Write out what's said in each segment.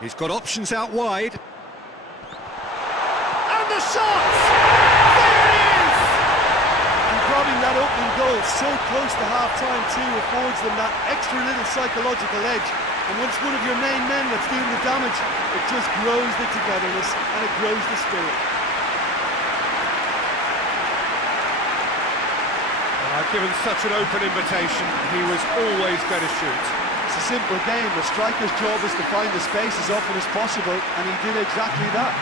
He's got options out wide. And the shot! There it is! And grabbing that opening goal so close to half-time too affords them that extra little psychological edge. And once one of your main men that's doing the damage, it just grows the togetherness and it grows the spirit. Given such an open invitation, he was always going to shoot. It's a simple game. The striker's job is to find the space as often as possible, and he did exactly that.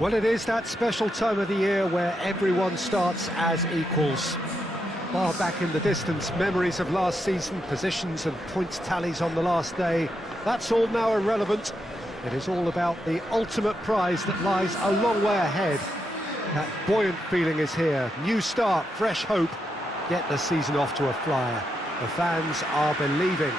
Well, it is that special time of the year where everyone starts as equals. Far back in the distance, memories of last season, positions and points tallies on the last day, that's all now irrelevant. It is all about the ultimate prize that lies a long way ahead. That buoyant feeling is here. New start, fresh hope. Get the season off to a flyer. The fans are believing.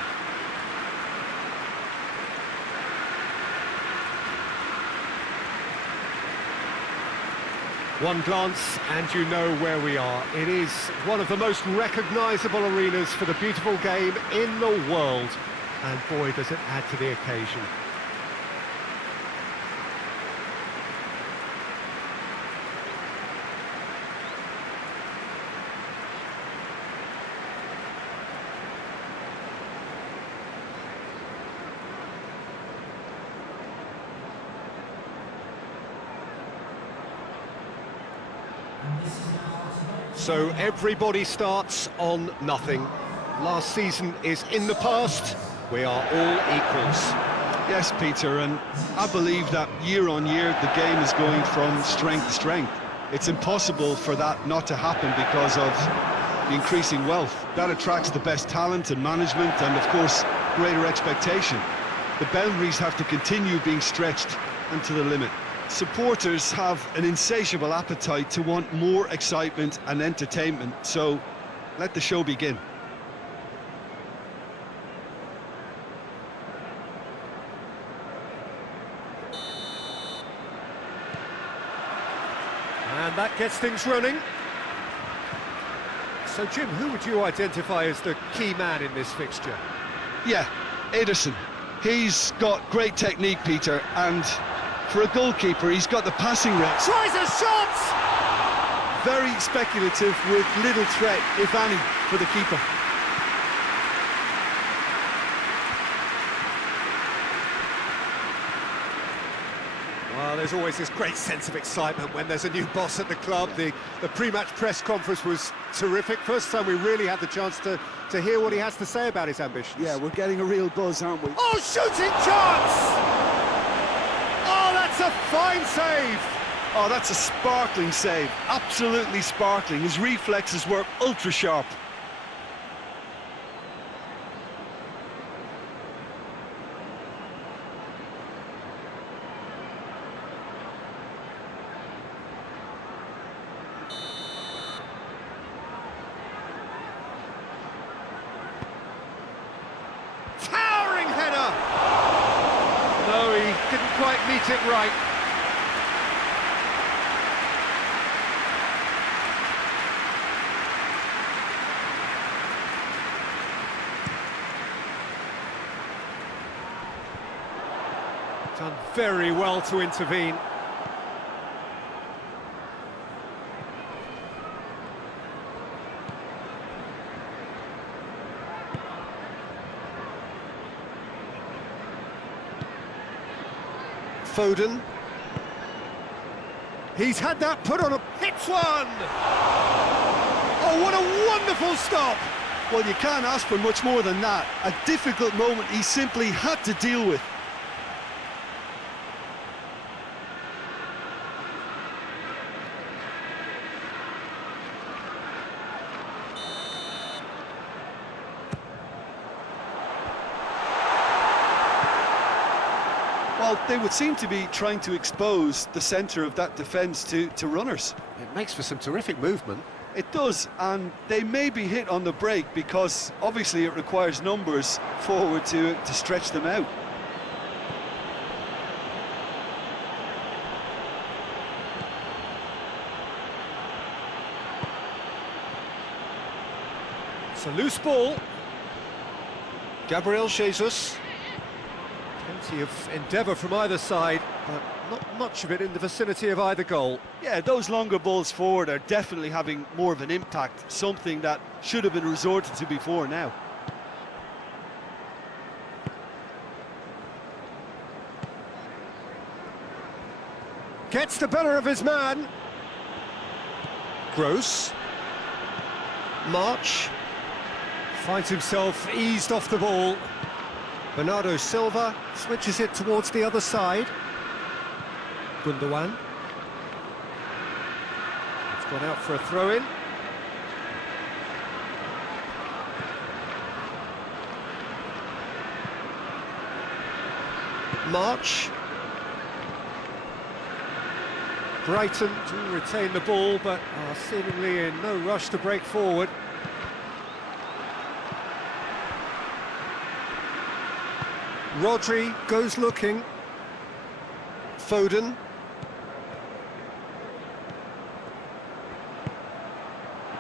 One glance and you know where we are. It is one of the most recognisable arenas for the beautiful game in the world. And boy, does it add to the occasion. So everybody starts on nothing. Last season is in the past. We are all equals. Yes, Peter, and I believe that year on year the game is going from strength to strength. It's impossible for that not to happen because of the increasing wealth. That attracts the best talent and management and, of course, greater expectation. The boundaries have to continue being stretched and to the limit. Supporters have an insatiable appetite to want more excitement and entertainment, so let the show begin. And that gets things running. So, Jim, who would you identify as the key man in this fixture? Yeah, Edinson. He's got great technique, Peter, and for a goalkeeper, he's got the passing rate. Tries a shot! Very speculative with little threat, if any, for the keeper. Well, there's always this great sense of excitement when there's a new boss at the club. The pre-match press conference was terrific. First time we really had the chance to hear what he has to say about his ambitions. Yeah, we're getting a real buzz, aren't we? Oh, shooting chance! Oh, that's a fine save! Oh, that's a sparkling save. Absolutely sparkling. His reflexes were ultra sharp. Towering header! No, he didn't quite meet it right. Done very well to intervene. Foden. He's had that put on a... Hits one! Oh, what a wonderful stop! Well, you can't ask for much more than that. A difficult moment he simply had to deal with. Well, they would seem to be trying to expose the centre of that defence to runners. It makes for some terrific movement. It does, and they may be hit on the break because obviously it requires numbers forward to stretch them out. It's a loose ball. Gabriel Jesus. Plenty of endeavour from either side, but not much of it in the vicinity of either goal. Yeah, those longer balls forward are definitely having more of an impact, something that should have been resorted to before now. Gets the better of his man. Gross. March. Finds himself eased off the ball. Bernardo Silva switches it towards the other side. Gundogan. Gone out for a throw-in. March. Brighton Do retain the ball, but are seemingly in no rush to break forward. Rodri goes looking. Foden.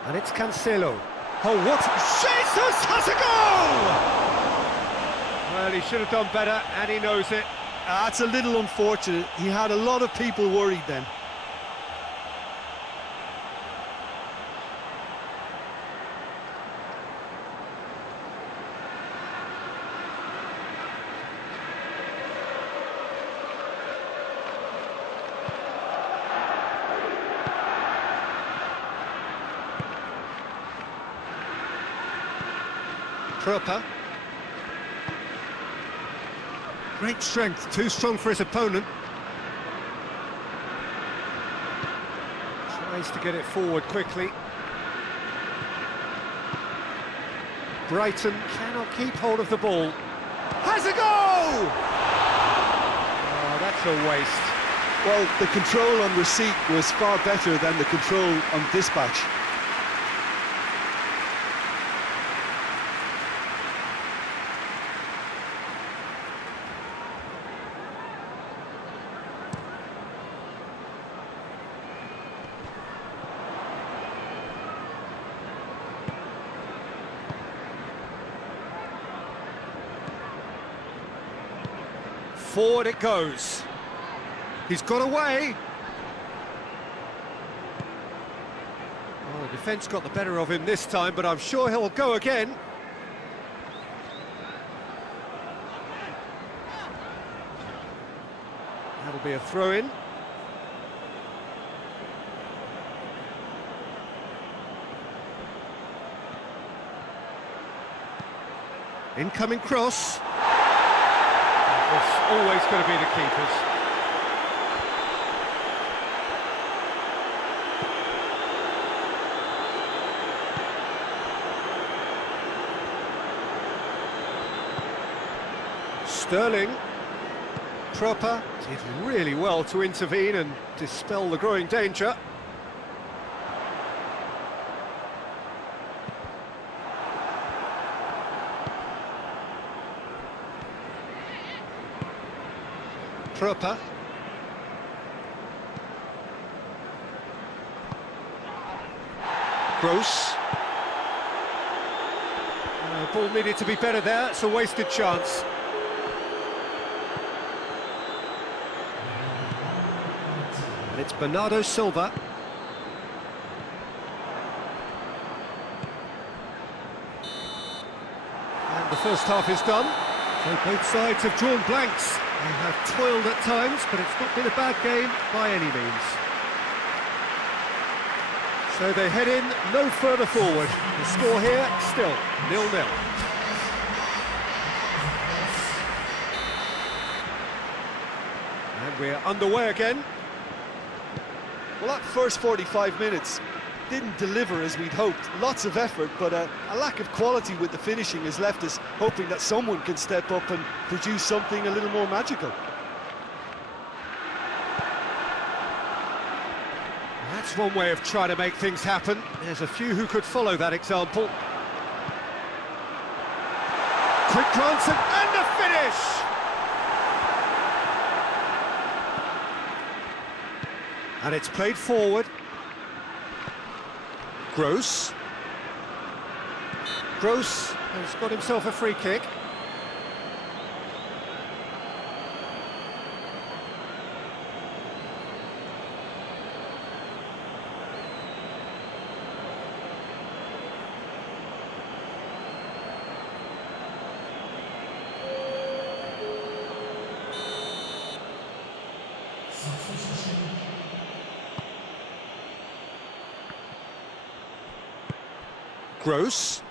And it's Cancelo. Oh, what? Jesus has a goal! Well, he should have done better, and he knows it. That's a little unfortunate. He had a lot of people worried then. Proper. Great strength, too strong for his opponent. Tries to get it forward quickly. Brighton Cannot keep hold of the ball. Has a goal! Oh, that's a waste. Well, the control on receipt was far better than the control on dispatch. Forward it goes. He's got away. Oh, the defence got the better of him this time, but I'm sure he'll go again. That'll be a throw-in. Incoming cross. It's always going to be the keepers. Sterling. Proper. Did really well to intervene and dispel the growing danger. Proper. Gross. Ball needed to be better there. It's a wasted chance. And it's Bernardo Silva. And the first half is done. So both sides have drawn blanks. They have toiled at times, but it's not been a bad game by any means. So they head in no further forward. The score here, still 0-0. And we're underway again. Well, that first 45 minutes didn't deliver as we'd hoped. Lots of effort, but a lack of quality with the finishing has left us hoping that someone can step up and produce something a little more magical. That's one way of trying to make things happen. There's a few who could follow that example. Quick glance and the finish! And it's played forward. Gross. Gross has got himself a free kick. Gross.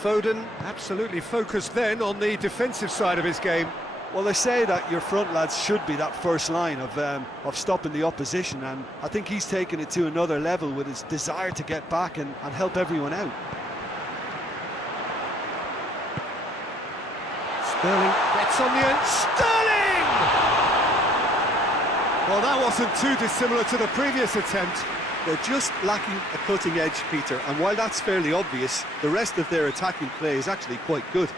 Foden absolutely focused then on the defensive side of his game. Well, they say that your front lads should be that first line of stopping the opposition, and I think he's taken it to another level with his desire to get back and help everyone out. Sterling gets on the end. Sterling! Well, that wasn't too dissimilar to the previous attempt. They're just lacking a cutting edge, Peter, and while that's fairly obvious, the rest of their attacking play is actually quite good.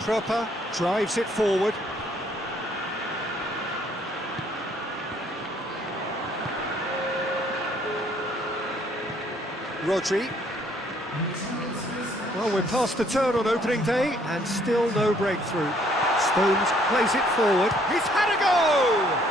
Proper drives it forward. Rodri. Well, we're past the turn on opening day and still no breakthrough. Stones plays it forward. He's had a go!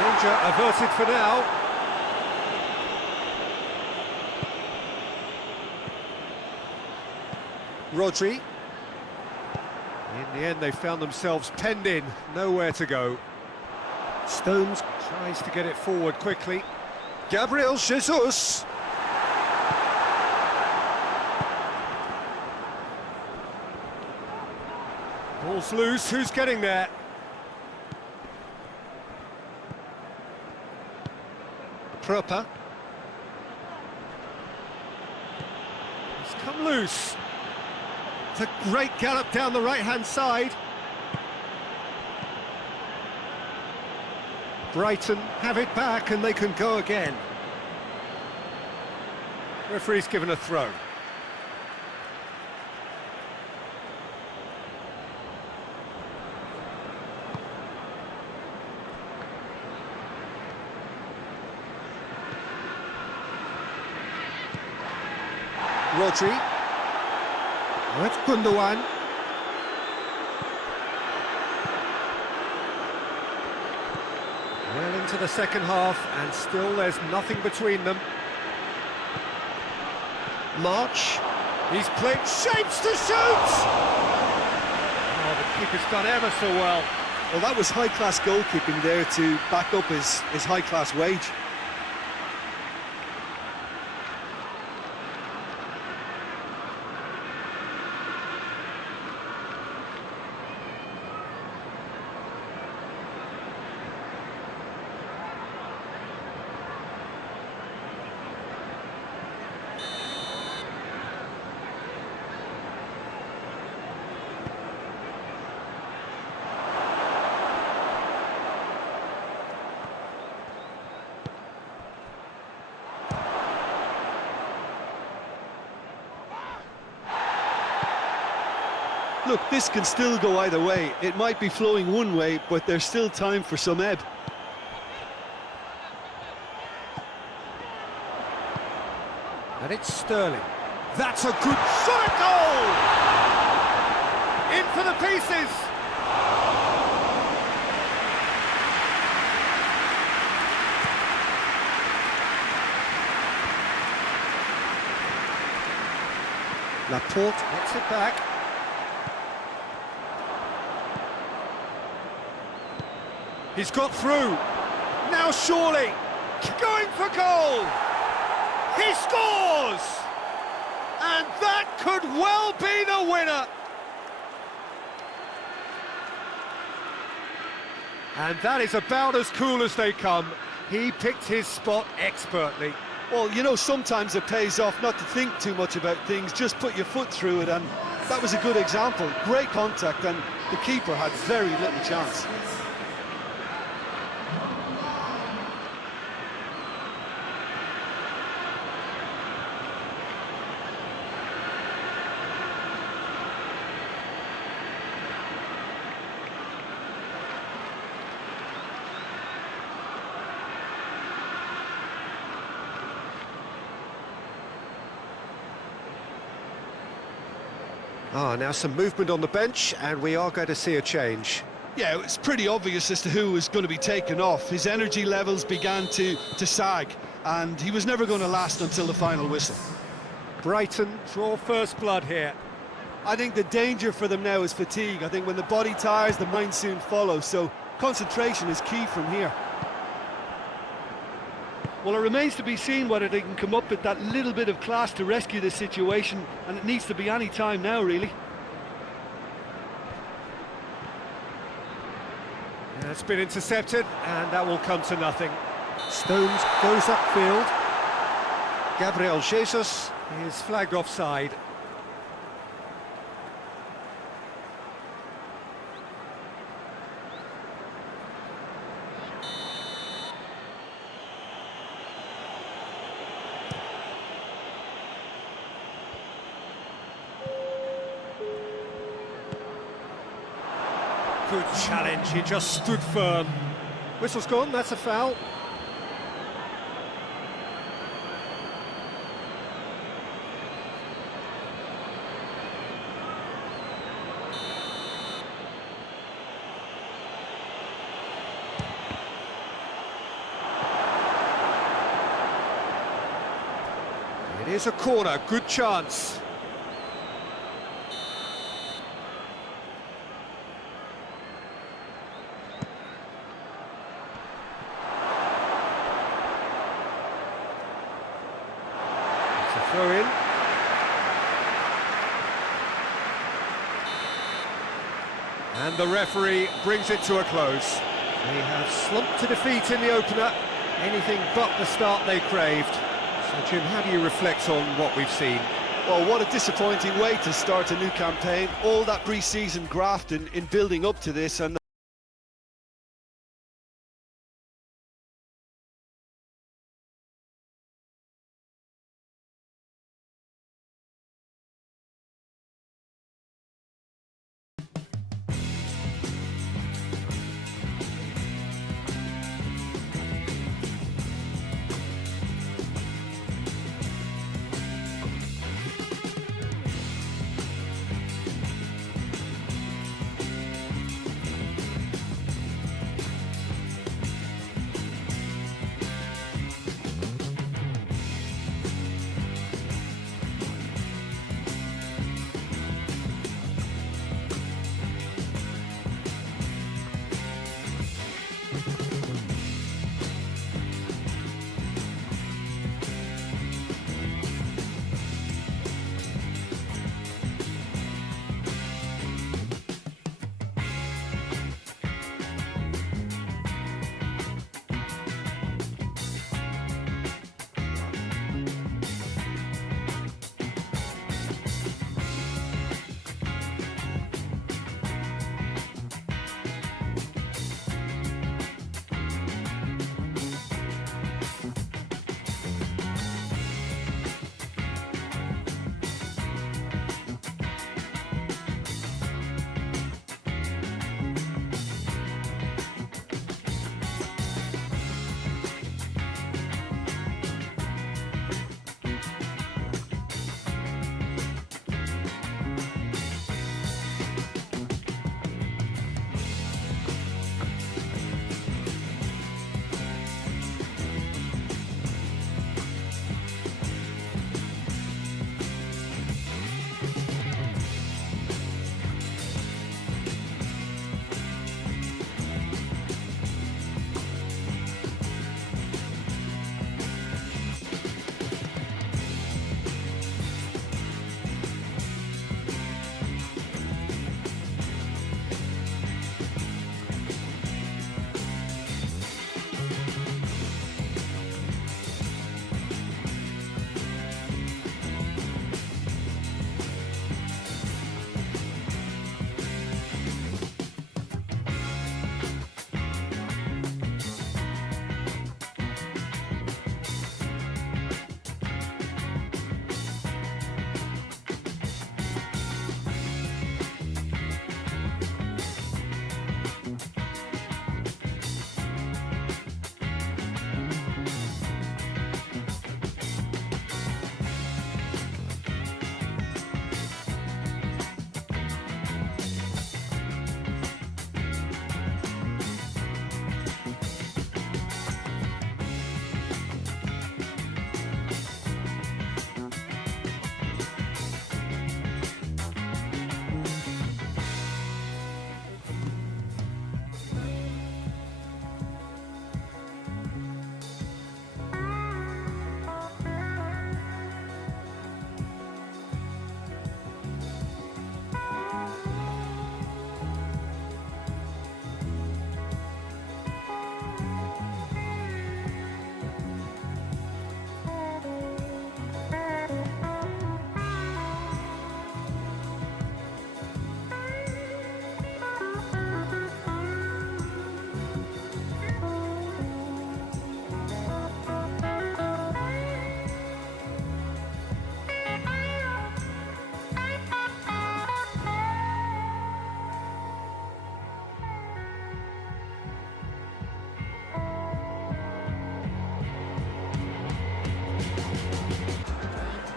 Danger averted for now. Rodri. In the end, they found themselves penned in, nowhere to go. Stones tries to get it forward quickly. Gabriel Jesus. Ball's loose, who's getting there? Proper. He's come loose. It's a great gallop down the right-hand side. Brighton have it back and they can go again. Referee's given a throw. Rodri. That's Gundogan. Well into the second half, and still there's nothing between them. March. He's played shapes to shoot! Oh, the keeper's done ever so well. Well, that was high-class goalkeeping there to back up his high-class wage. Look, this can still go either way. It might be flowing one way, but there's still time for some ebb. And it's Sterling. That's a good shot at goal! In for the pieces! Laporte gets it back. He's got through. Now Chhayly going for goal. He scores! And that could well be the winner. And that is about as cool as they come. He picked his spot expertly. Well, you know, sometimes it pays off not to think too much about things, just put your foot through it, and that was a good example. Great contact, and the keeper had very little chance. Now some movement on the bench, and we are going to see a change. Yeah, it's pretty obvious as to who was going to be taken off. His energy levels began to sag, and he was never going to last until the final whistle. Brighton Draw first blood here. I think the danger for them now is fatigue. I think when the body tires, the mind soon follows, so concentration is key from here. Well, it remains to be seen whether they can come up with that little bit of class to rescue this situation, and it needs to be any time now, really. Yeah, it's been intercepted, and that will come to nothing. Stones goes upfield. Gabriel Jesus. He's flagged offside. Good challenge, he just stood firm. Whistle's gone, that's a foul. It is a corner, good chance. Throw in. And the referee brings it to a close. They have slumped to defeat in the opener. Anything but the start they craved. So, Jim, how do you reflect on what we've seen? Well, what a disappointing way to start a new campaign. All that pre-season grafting in building up to this, and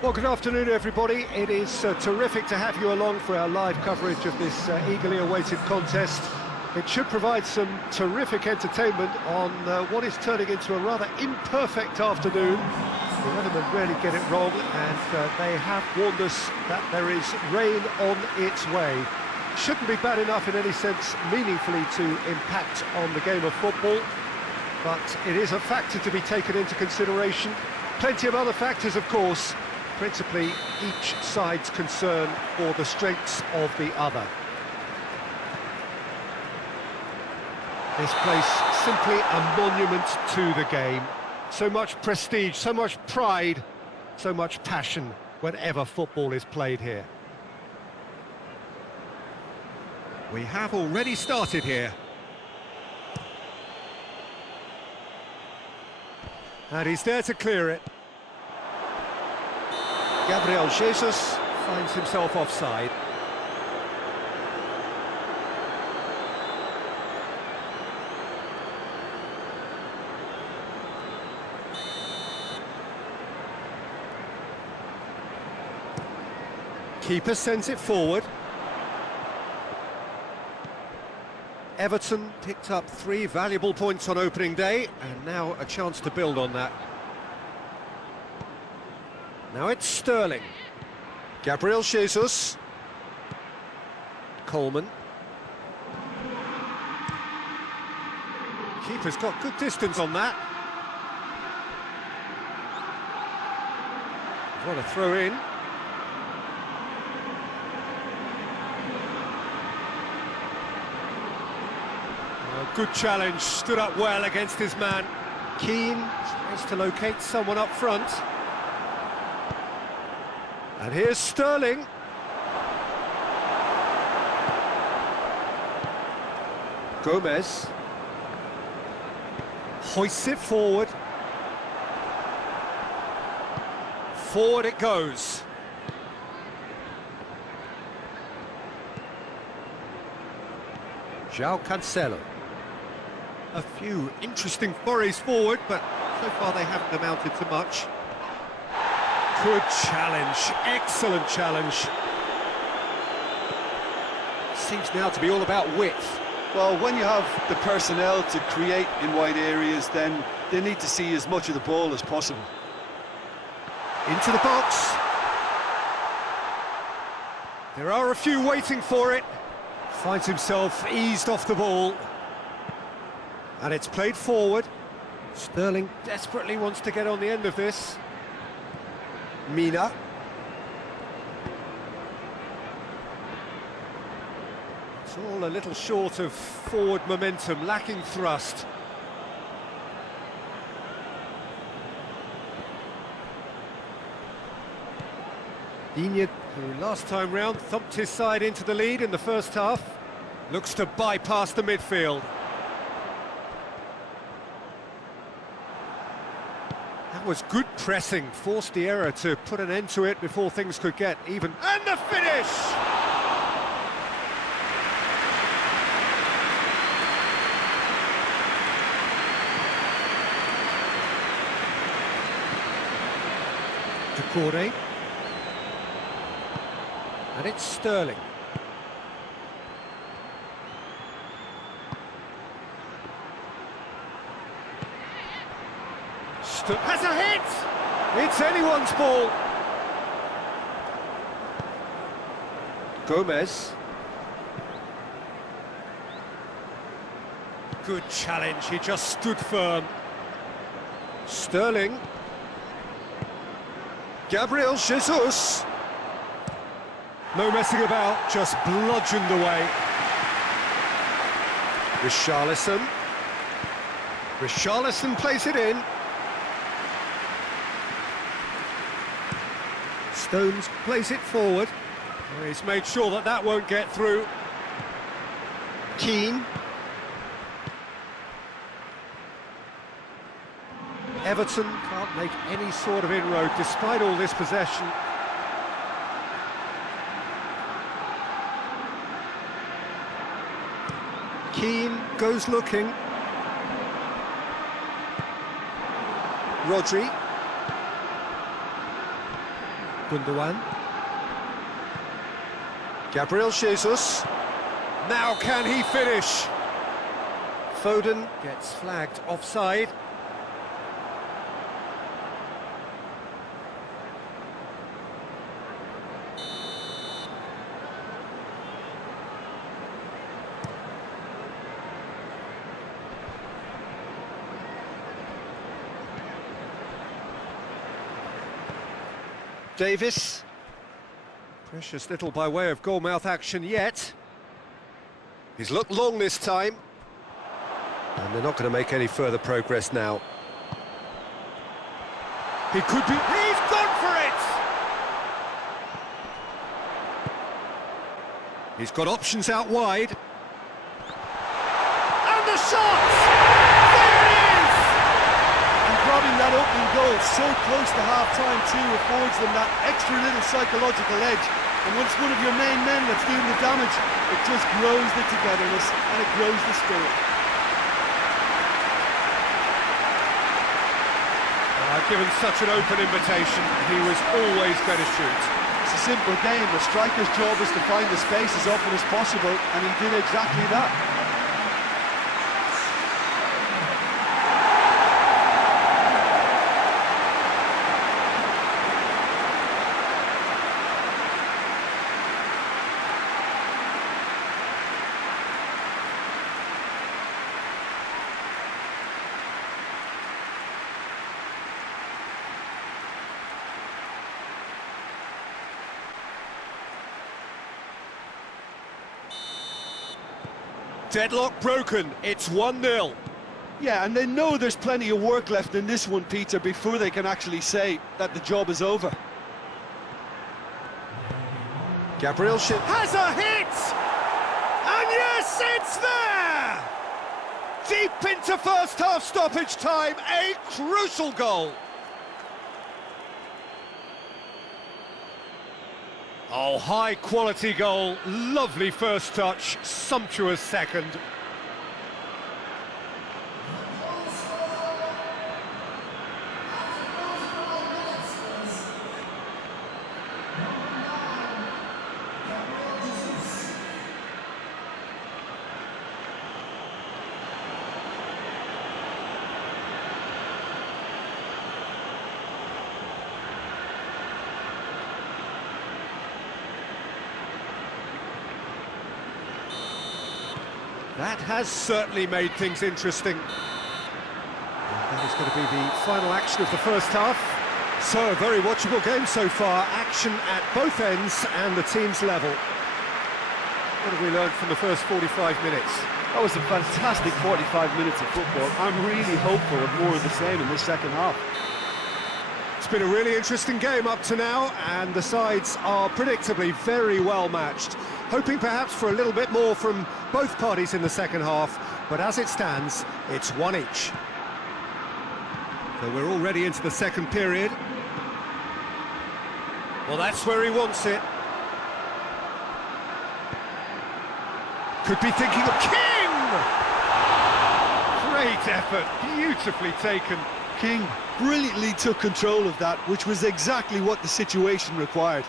Well, good afternoon, everybody. It is terrific to have you along for our live coverage of this eagerly awaited contest. It should provide some terrific entertainment on what is turning into a rather imperfect afternoon. The weathermen rarely get it wrong, and they have warned us that there is rain on its way. Shouldn't be bad enough in any sense meaningfully to impact on the game of football, but it is a factor to be taken into consideration. Plenty of other factors, of course, principally each side's concern for the strengths of the other. This place simply a monument to the game. So much prestige, so much pride, so much passion whenever football is played here. We have already started here. And he's there to clear it. Gabriel Jesus finds himself offside. Keeper sends it forward. Everton picked up 3 valuable points on opening day, and now a chance to build on that. Now it's Sterling. Gabriel Jesus. Coleman. Keeper's got good distance on that. What a throw in. Good challenge, stood up well against his man. Keane tries to locate someone up front. And here's Sterling. Gomez. Hoists it forward. Forward it goes. João Cancelo. A few interesting forays forward, but so far they haven't amounted to much. Good challenge, excellent challenge. Seems now to be all about width. Well, when you have the personnel to create in wide areas, then they need to see as much of the ball as possible. Into the box. There are a few waiting for it. Finds himself eased off the ball. And it's played forward. Sterling desperately wants to get on the end of this. Mina. It's all a little short of forward momentum, lacking thrust. Digne, who last time round thumped his side into the lead in the first half, looks to bypass the midfield. That was good pressing, forced the error to put an end to it before things could get even. And the finish! Decore. And it's Sterling. Has a hit! It's anyone's ball. Gomez. Good challenge, he just stood firm. Sterling. Gabriel Jesus. No messing about, just bludgeoned away. Richarlison. Richarlison plays it in. Stones plays it forward. He's made sure that that won't get through. Keane. Everton can't make any sort of inroad despite all this possession. Keane goes looking. Rodri. Gundogan. Gabriel Jesus. Now can he finish? Foden gets flagged offside. Davis. Precious little by way of goal-mouth action yet. He's looked long this time. And they're not going to make any further progress now. He could be... He's gone for it! He's got options out wide. And the shot! There it is! And grabbing that opening goal so close to half-time too affords them that extra little psychological edge. And once one of your main men that's doing the damage, it just grows the togetherness and it grows the spirit. Given such an open invitation, he was always going to shoot. It's a simple game. A striker's job is to find the space as often as possible, and he did exactly that. Deadlock broken, it's 1-0. Yeah, and they know there's plenty of work left in this one, Peter, before they can actually say that the job is over. Gabriel Jesus. Has a hit! And yes, it's there! Deep into first half stoppage time, a crucial goal. Oh, high quality goal, lovely first touch, sumptuous second. That has certainly made things interesting. And that is going to be the final action of the first half. So, a very watchable game so far. Action at both ends and the team's level. What have we learned from the first 45 minutes? That was a fantastic 45 minutes of football. I'm really hopeful of more of the same in this second half. It's been a really interesting game up to now, and the sides are predictably very well matched. Hoping perhaps for a little bit more from both parties in the second half, but as it stands, it's one each. So we're already into the second period. Well, that's where he wants it. Could be thinking of King! Great effort, beautifully taken. King brilliantly took control of that, which was exactly what the situation required.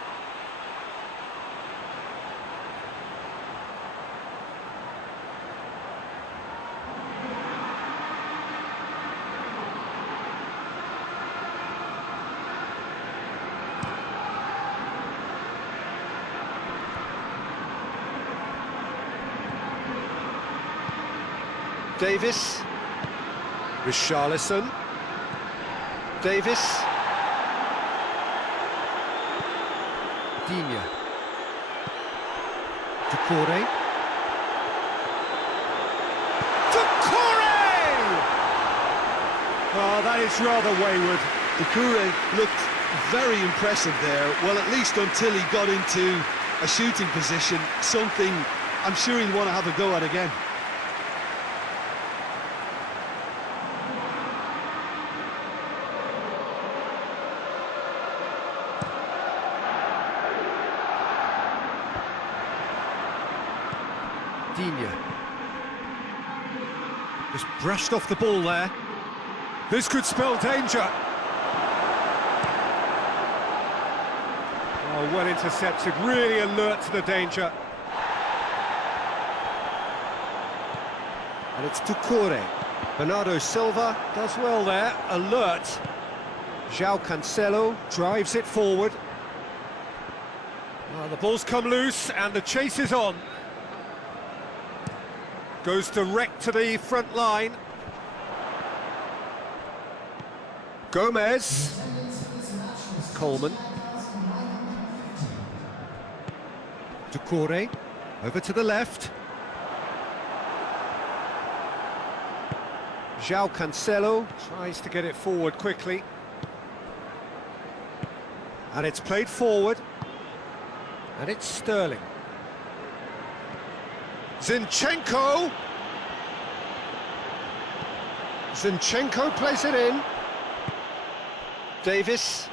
Davis. Richarlison. Davis. Digne. Doucouré. Oh, that is rather wayward. Doucouré looked very impressive there, well, at least until he got into a shooting position, something I'm sure he'll want to have a go at again. Digne. Just brushed off the ball there. This could spell danger. Oh, well intercepted, really alert to the danger. And it's Doucouré. Bernardo Silva does well there, alert. João Cancelo drives it forward. Well, the ball's come loose and the chase is on. Goes direct to the front line. Gomez. Coleman. Doucouré, over to the left. João Cancelo Tries to get it forward quickly. and it's played forward. And it's Sterling. Zinchenko! Zinchenko plays it in. Davis.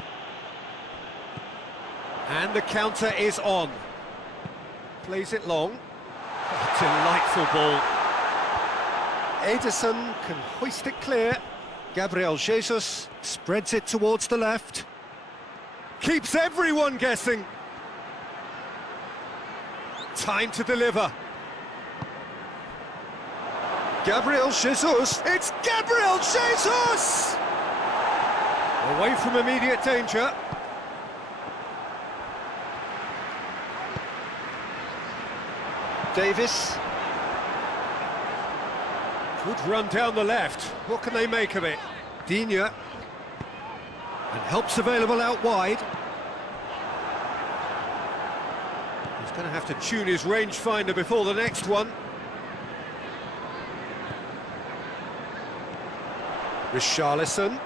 And the counter is on. Plays it long. Oh, delightful ball. Edinson can hoist it clear. Gabriel Jesus spreads it towards the left. Keeps everyone guessing. Time to deliver. Gabriel Jesus! It's Gabriel Jesus! Away from immediate danger. Davis. Good run down the left. What can they make of it? Digne. And help's available out wide. He's going to have to tune his rangefinder before the next one. Richarlison.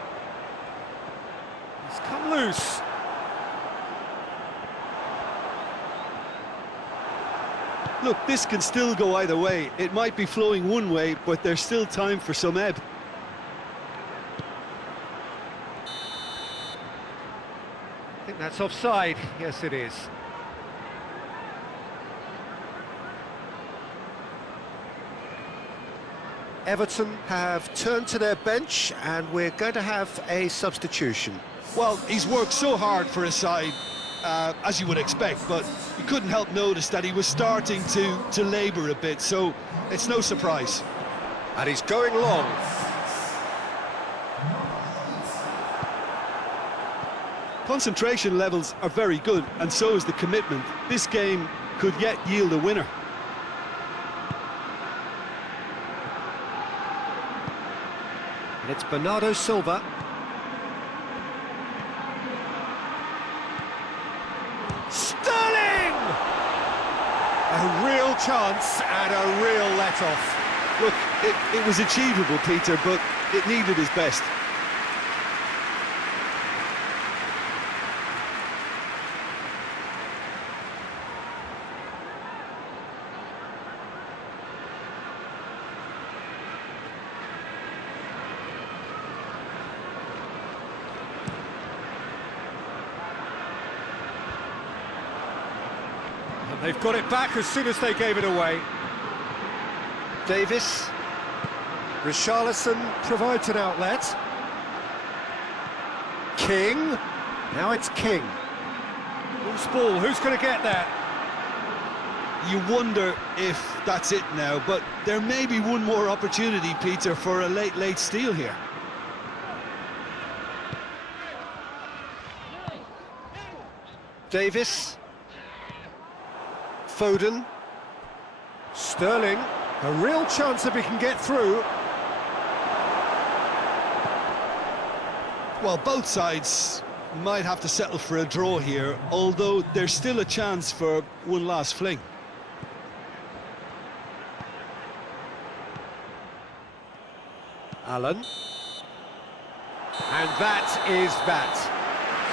He's come loose. Look, this can still go either way. It might be flowing one way, but there's still time for some ebb. I think that's offside. Yes, it is. Everton have turned to their bench and we're going to have a substitution. Well, he's worked so hard for his side, as you would expect, but you couldn't help notice that he was starting to labour a bit, so it's no surprise. And he's going long. Concentration levels are very good, and so is the commitment. This game could yet yield a winner. And it's Bernardo Silva. Sterling! A real chance and a real let-off. Look, it was achievable, Peter, but it needed his best. And they've got it back as soon as they gave it away. Davis. Richarlison provides an outlet. King. Now it's King. Loose ball, who's going to get that? You wonder if that's it now, but there may be one more opportunity, Peter, for a late steal here. Davis. Foden. Sterling, a real chance if he can get through. Well, both sides might have to settle for a draw here, although there's still a chance for one last fling. Allen. And that is that.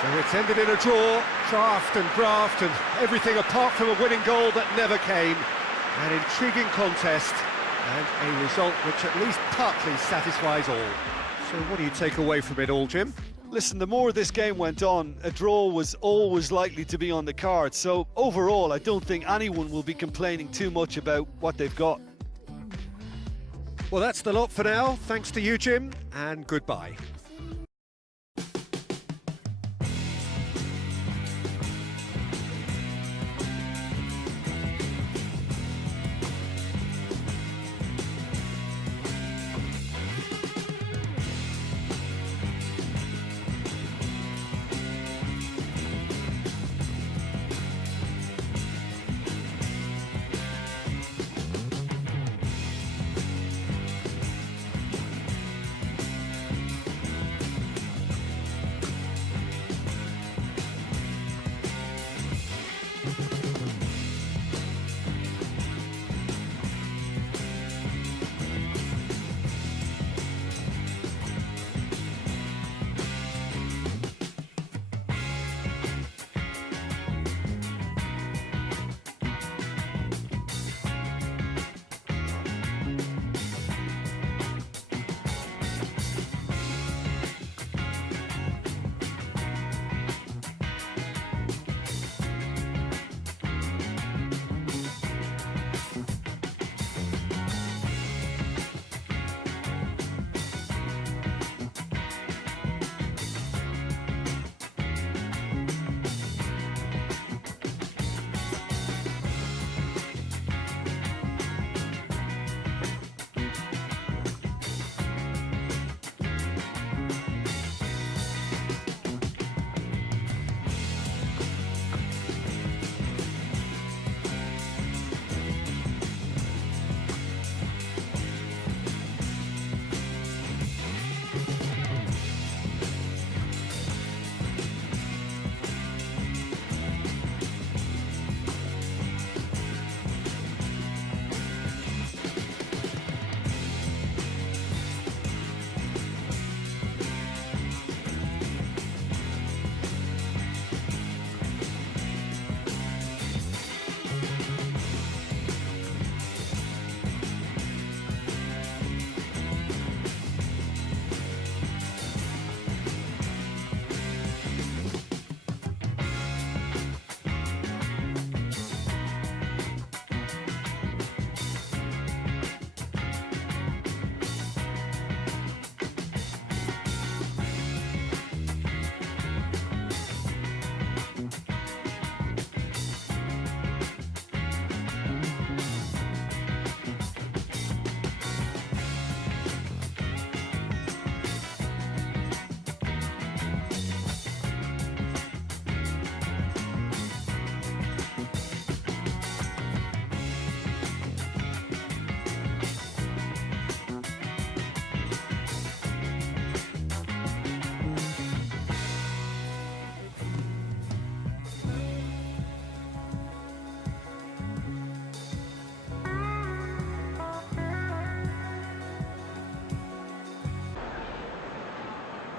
So it's ended in a draw, draft and graft and everything apart from a winning goal that never came. An intriguing contest and a result which at least partly satisfies all. So what do you take away from it all, Jim? Listen, the more this game went on, a draw was always likely to be on the card. So overall, I don't think anyone will be complaining too much about what they've got. Well, that's the lot for now. Thanks to you, Jim, and goodbye.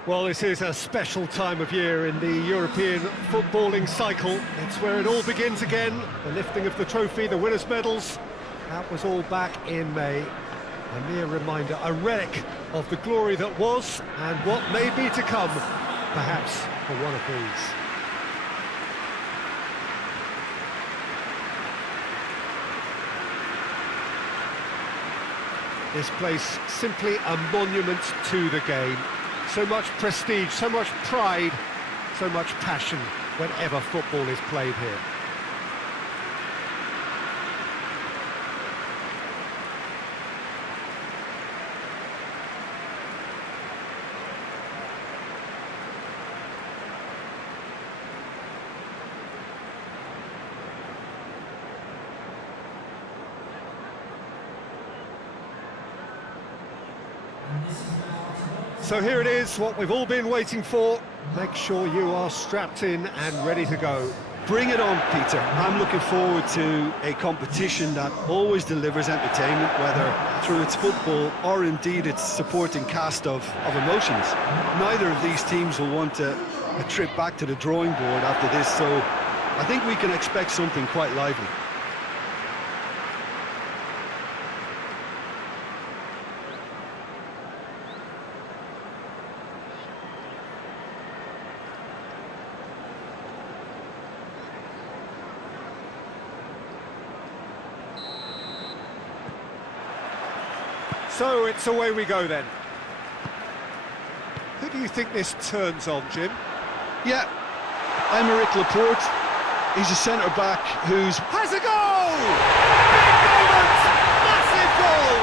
Well, this is a special time of year in the European footballing cycle. It's where it all begins again. The lifting of the trophy, the winners' medals. That was all back in May. A mere reminder, a relic of the glory that was and what may be to come, perhaps for one of these. This place simply a monument to the game. So much prestige, so much pride, so much passion whenever football is played here. So here it is, what we've all been waiting for. Make sure you are strapped in and ready to go. Bring it on, Peter. I'm looking forward to a competition that always delivers entertainment, whether through its football or indeed its supporting cast of emotions. Neither of these teams will want a trip back to the drawing board after this, so I think we can expect something quite lively. So it's away we go then. Who do you think this turns on, Jim? Yeah, Aymeric Laporte. He's a centre-back who's... Has a goal! Big moment! Massive goal!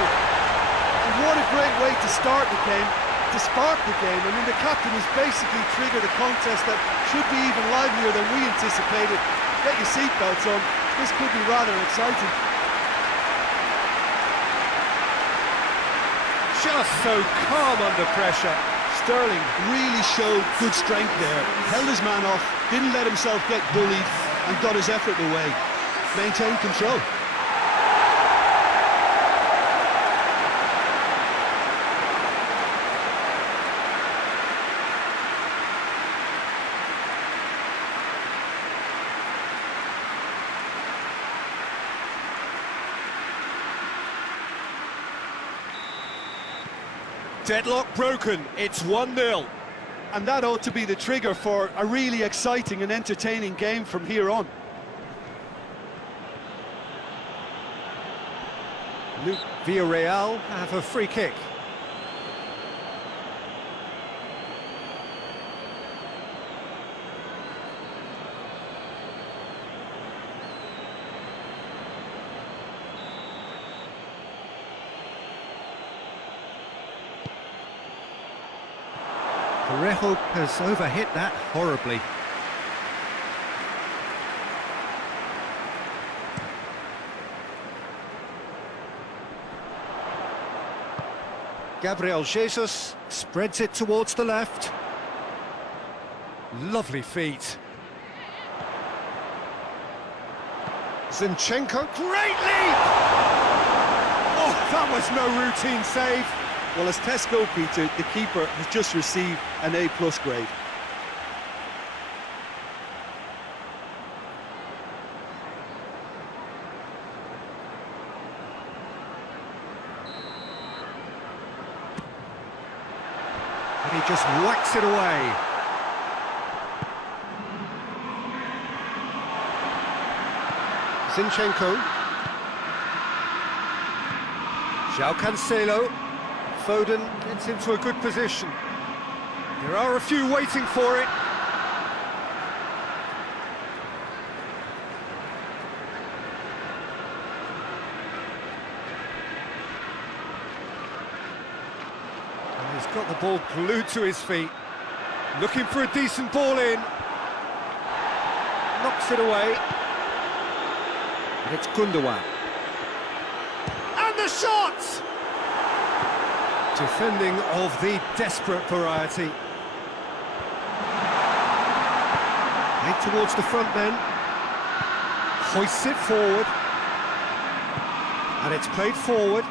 And what a great way to start the game, to spark the game. I mean, the captain has basically triggered a contest that should be even livelier than we anticipated. Get your seatbelts on, this could be rather exciting. Just so calm under pressure. Sterling really showed good strength there. Held his man off, didn't let himself get bullied, and got his effort away. Maintained control. Deadlock broken, it's 1-0. And that ought to be the trigger for a really exciting and entertaining game from here on. Villarreal have a free kick. Parejo has overhit that horribly. Gabriel Jesus spreads it towards the left. Lovely feet. Zinchenko, great leap! Oh, that was no routine save. Well, as Tesco, Peter, the keeper has just received an A+ grade. And he just whacks it away. Zinchenko. João Cancelo. Foden gets into a good position. There are a few waiting for it. And he's got the ball glued to his feet. Looking for a decent ball in. Knocks it away. And it's Gundogan. And the shot! Defending of the desperate variety. Head towards the front men. Hoists it forward. And it's played forward.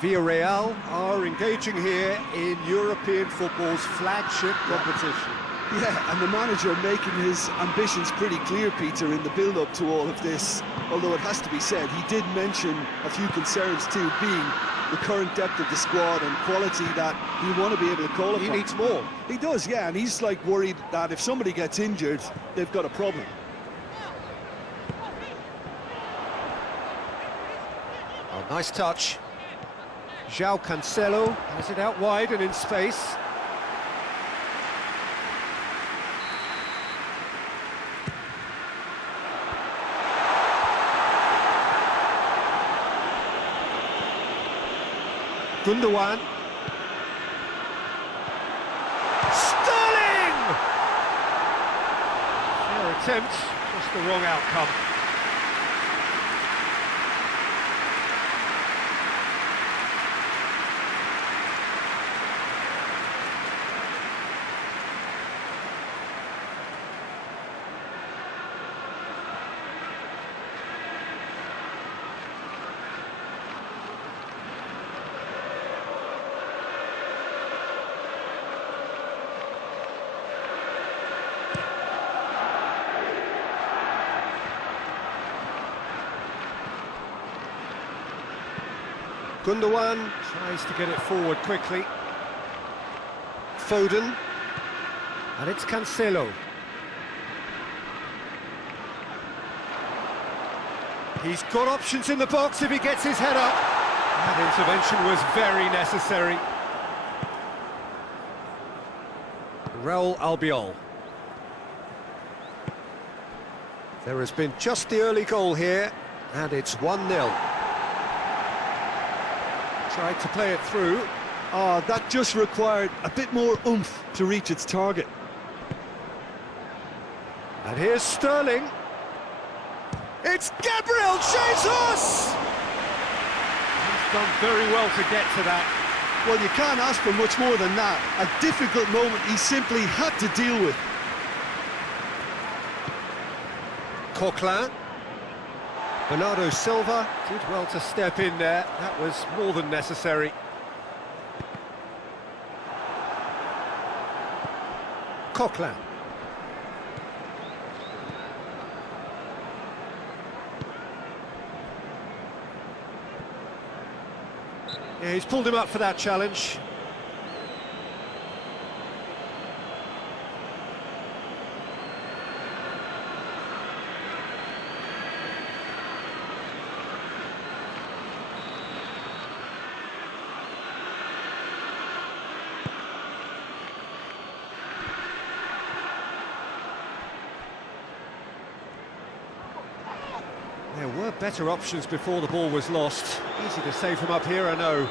Villarreal are engaging here in European football's flagship competition. Yeah, and the manager making his ambitions pretty clear, Peter, in the build-up to all of this. Although it has to be said, he did mention a few concerns too, being the current depth of the squad and quality that he want to be able to call upon. He needs more. He does, yeah, and he's like worried that if somebody gets injured, they've got a problem. Oh, nice touch. João Cancelo has it out wide and in space. Gundogan. Sterling! Fair attempt, just the wrong outcome. Gundogan tries to get it forward quickly. Foden. And it's Cancelo. He's got options in the box if he gets his head up. That intervention was very necessary. Raul Albiol. There has been just the early goal here, and it's 1-0. Tried to play it through. Ah, that just required a bit more oomph to reach its target. And here's Sterling. It's Gabriel Jesus! He's done very well to get to that. Well, you can't ask for much more than that. A difficult moment he simply had to deal with. Coquelin. Bernardo Silva did well to step in there. That was more than necessary. Coquelin. Yeah, he's pulled him up for that challenge. There were better options before the ball was lost. Easy to say from up here, I know.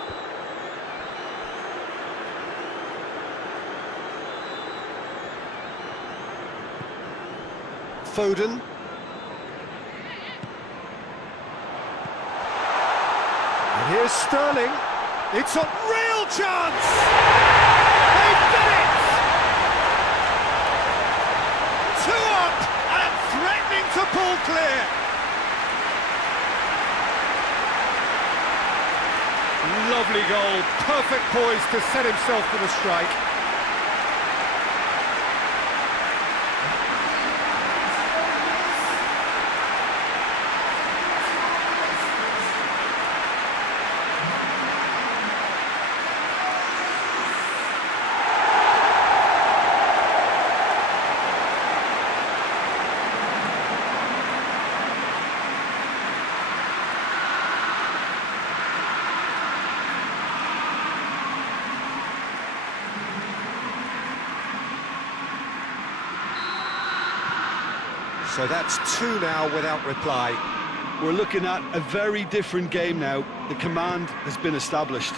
Foden. And here's Sterling. It's a real chance! They've done it! 2 up and threatening to pull clear. Lovely goal, perfect poise to set himself for the strike. So that's 2 now without reply. We're looking at a very different game now. The command has been established.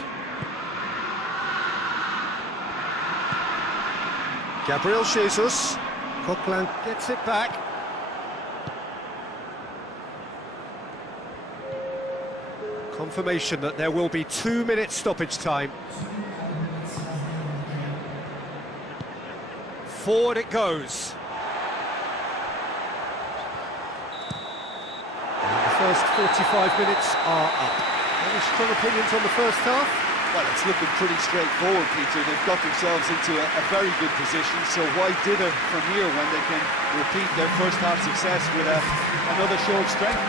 Gabriel Jesus. Coquelin gets it back. Confirmation that there will be 2-minute stoppage time. Forward it goes. And the first 45 minutes are up. Any strong opinions on the first half? Well, it's looking pretty straightforward, Peter. They've got themselves into a very good position, so why dither from here when they can repeat their first half success with another show of strength?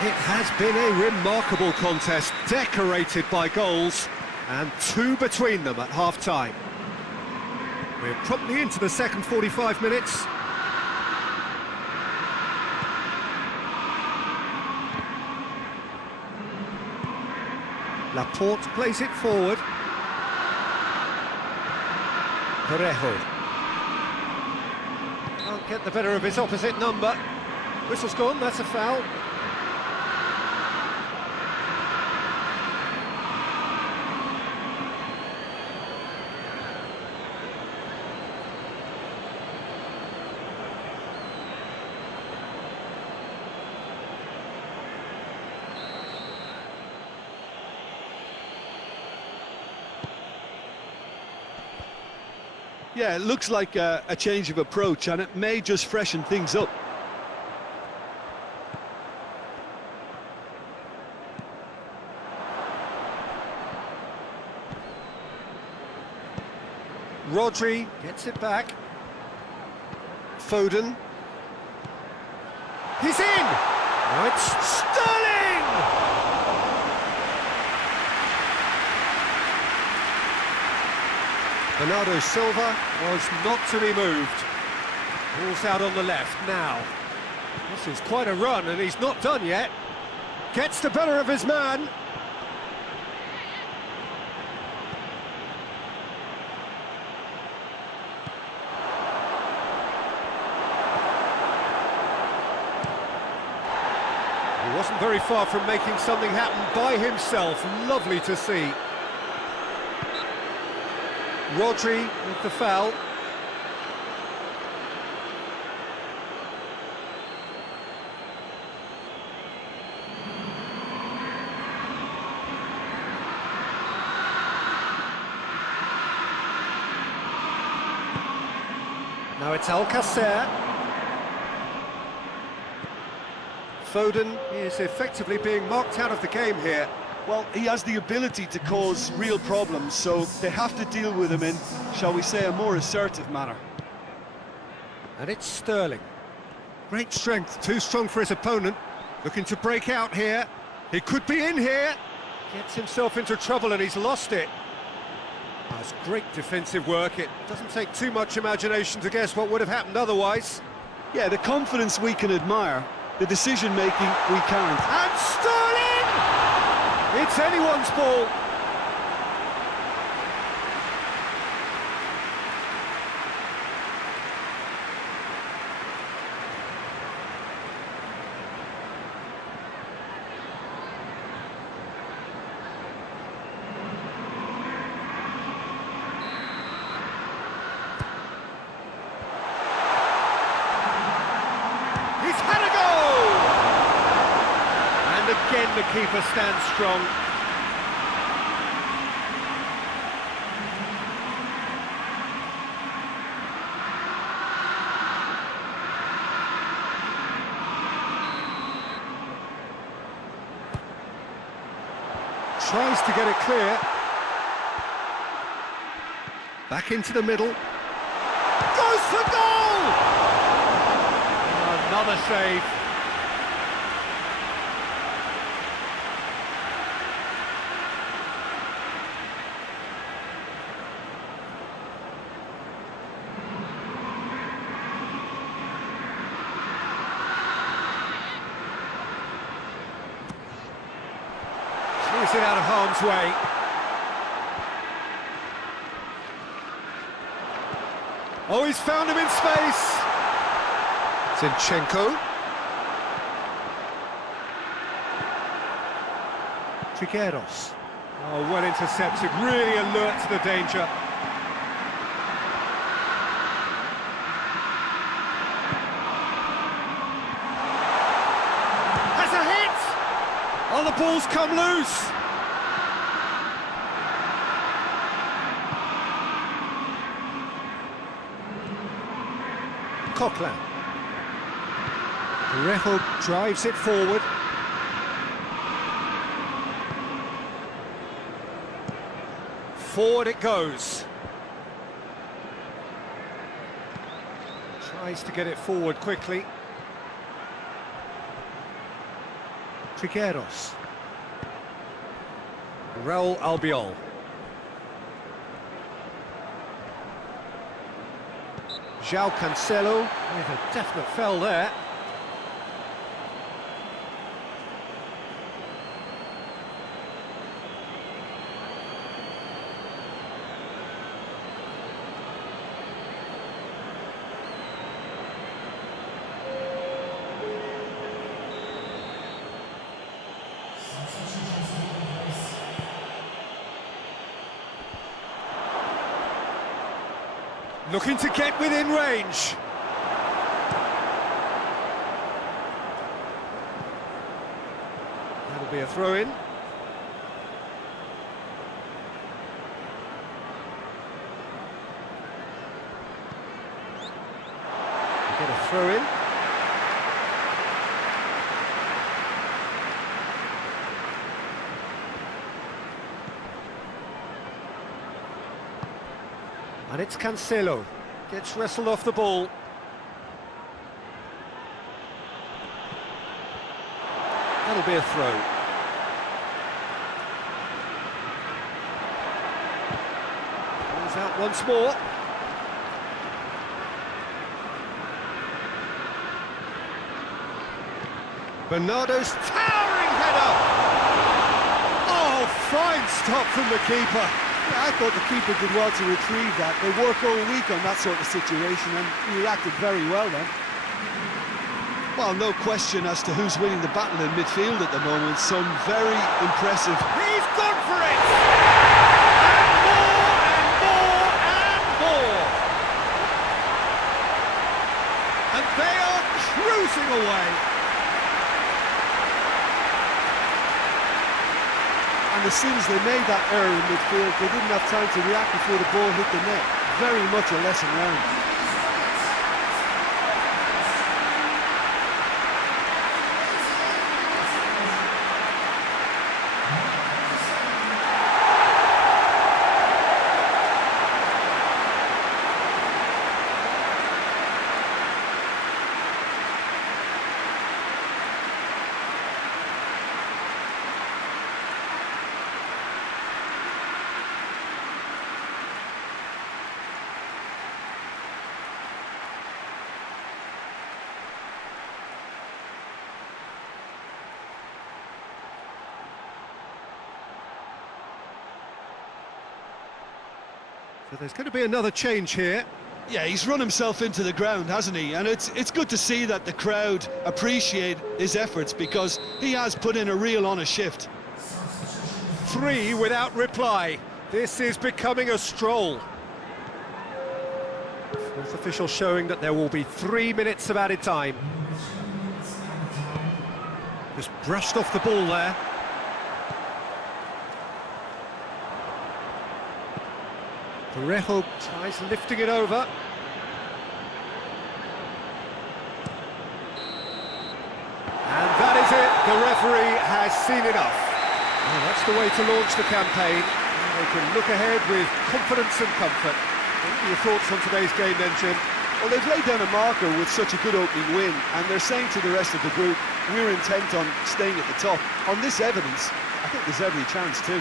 It has been a remarkable contest, decorated by goals, and two between them at half-time. We're promptly into the second 45 minutes. Laporte plays it forward. Parejo can't get the better of his opposite number. Whistle's gone, that's a foul. Yeah, it looks like a change of approach, and it may just freshen things up. Rodri gets it back. Foden. He's in! Now it's Sterling! Bernardo Silva was not to be moved. Ball's out on the left now. This is quite a run, and he's not done yet. Gets the better of his man. He wasn't very far from making something happen by himself. Lovely to see. Rodri with the foul. Now it's Alcacer. Foden is effectively being marked out of the game here. Well, he has the ability to cause real problems, so they have to deal with him in, shall we say, a more assertive manner. And it's Sterling. Great strength, too strong for his opponent. Looking to break out here. He could be in here. Gets himself into trouble and he's lost it. That's great defensive work. It doesn't take too much imagination to guess what would have happened otherwise. Yeah, the confidence we can admire, the decision-making we can't. And Sterling! It's anyone's ball. He's had a goal! And again the keeper stands strong. Tries to get it clear. Back into the middle. Goes for goal! Another save. Clears it out of harm's way. Oh, he's found him in space. Zinchenko. Trigueros. Oh, well intercepted, really alert to the danger. Has a hit! Oh, the ball's come loose. Coquelin. Parejo drives it forward. Forward it goes. Tries to get it forward quickly. Trigueros. Raul Albiol. João Cancelo with a definite foul there. Looking to get within range. That'll be a throw-in. Get a throw-in. And it's Cancelo, gets wrestled off the ball. That'll be a throw. Goes out once more. Bernardo's towering header! Oh, fine stop from the keeper. Yeah, I thought the keeper did well to retrieve that. They work all week on that sort of situation, and he reacted very well then. Well, no question as to who's winning the battle in midfield at the moment. Some very impressive. He's gone for it! And more, and more, and more! And they are cruising away. And as soon as they made that error in midfield, they didn't have time to react before the ball hit the net. Very much a lesson learned. So there's going to be another change here. Yeah, he's run himself into the ground, hasn't he? And it's good to see that the crowd appreciate his efforts, because he has put in a real honest shift. 3 without reply. This is becoming a stroll. Fourth official showing that there will be 3 minutes of added time. Just brushed off the ball there. Parejo tries lifting it over. And that is it. The referee has seen enough. Well, that's the way to launch the campaign. They can look ahead with confidence and comfort. What are your thoughts on today's game then, Jim? Well, they've laid down a marker with such a good opening win, and they're saying to the rest of the group, we're intent on staying at the top. On this evidence, I think there's every chance too.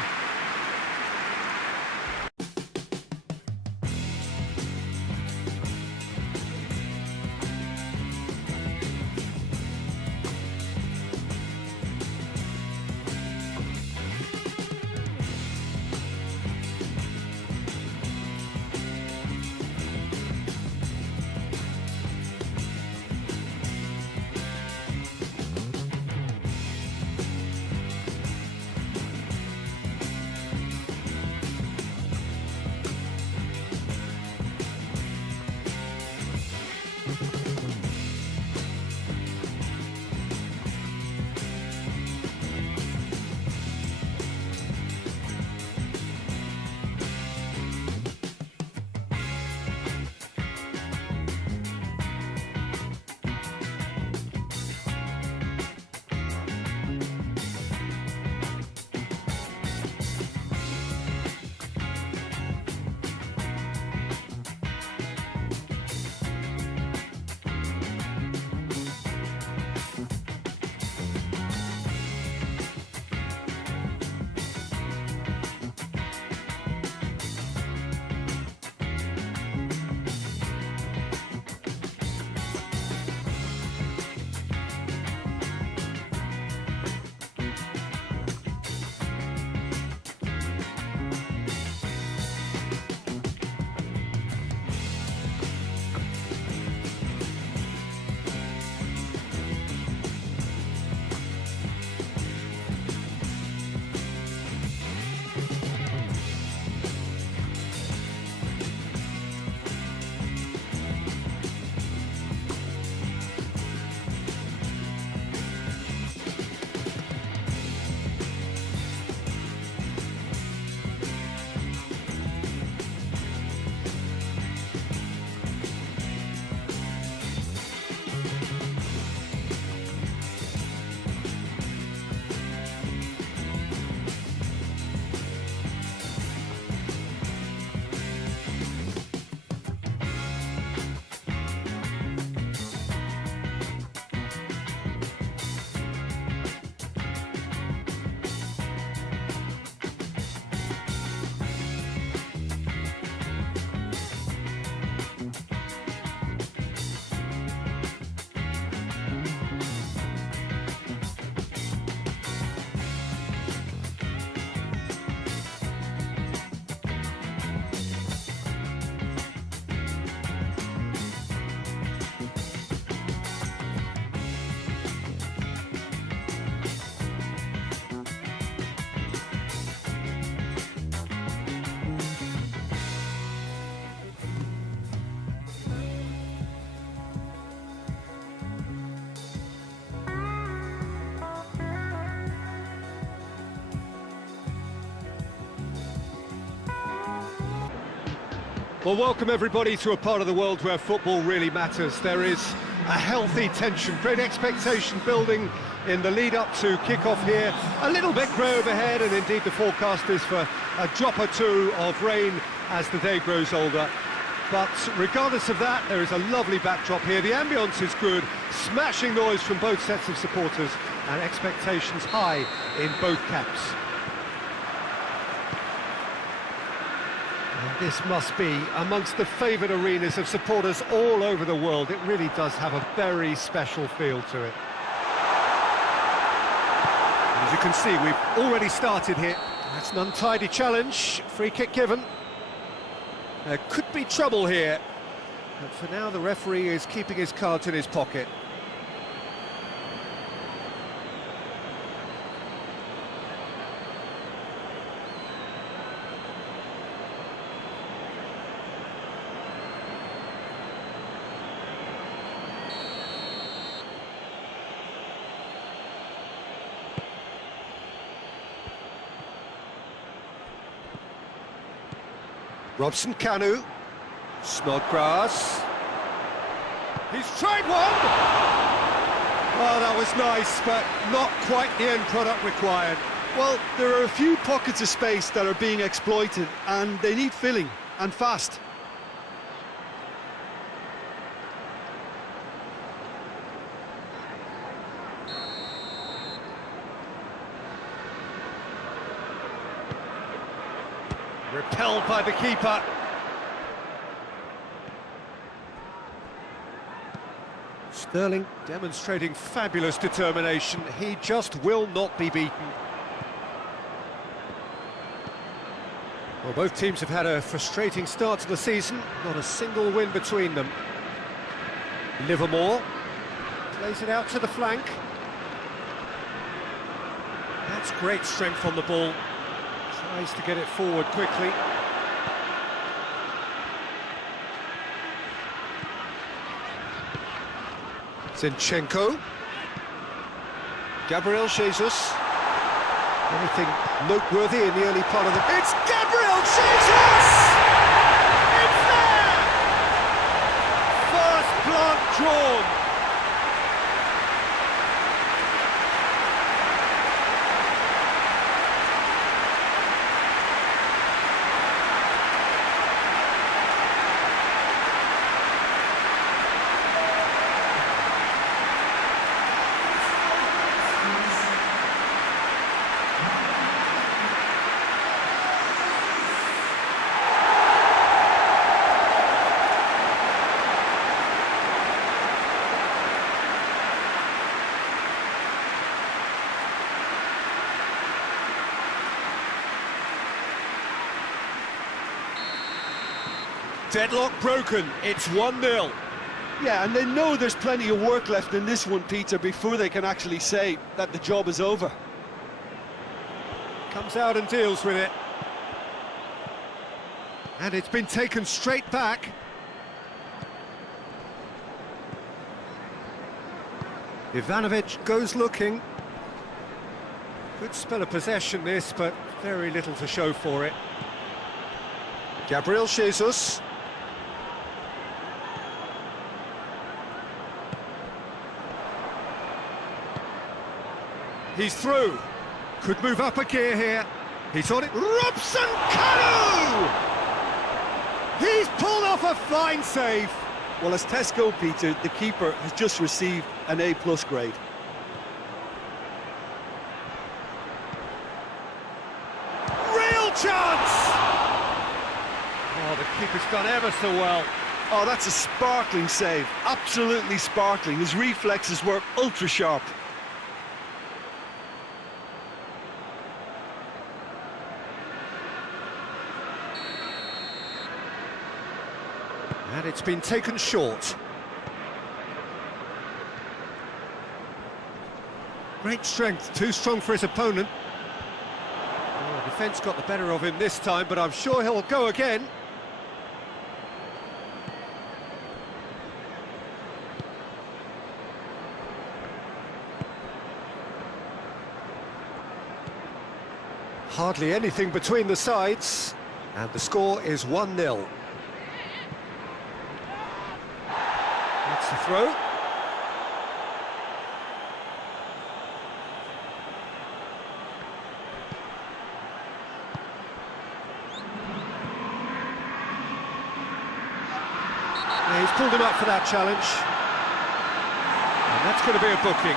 Well, welcome everybody to a part of the world where football really matters. There is a healthy tension, great expectation building in the lead-up to kick-off here. A little bit grey overhead, and indeed the forecast is for a drop or two of rain as the day grows older. But regardless of that, there is a lovely backdrop here. The ambience is good, smashing noise from both sets of supporters, and expectations high in both camps. And this must be amongst the favoured arenas of supporters all over the world. It really does have a very special feel to it. And as you can see, we've already started here. That's an untidy challenge, free kick given. There could be trouble here, but for now the referee is keeping his cards in his pocket. Robson Kanu, Snodgrass, he's tried one! Oh, that was nice, but not quite the end product required. Well, there are a few pockets of space that are being exploited, and they need filling, and fast. Repelled by the keeper. Sterling demonstrating fabulous determination. He just will not be beaten. Well, both teams have had a frustrating start to the season. Not a single win between them. Livermore plays it out to the flank. That's great strength on the ball. Tries to get it forward quickly. Zinchenko. Gabriel Jesus. Anything noteworthy in the early part of the... It's Gabriel Jesus! It's there! First blood drawn. Deadlock broken, it's 1-0. Yeah, and they know there's plenty of work left in this one, Peter, before they can actually say that the job is over. Comes out and deals with it. And it's been taken straight back. Ivanovic goes looking. Good spell of possession this, but very little to show for it. Gabriel Jesus. He's through. Could move up a gear here. He's on it. Robson Kanu! He's pulled off a fine save. Well, as tests go, Peter, the keeper has just received an A+ grade. Real chance! Oh, the keeper's done ever so well. Oh, that's a sparkling save. Absolutely sparkling. His reflexes were ultra sharp. And it's been taken short. Great strength, too strong for his opponent. Oh, defence got the better of him this time, but I'm sure he'll go again. Hardly anything between the sides, and the score is 1-0. It's a throw. Yeah, he's pulled him up for that challenge. And that's going to be a booking.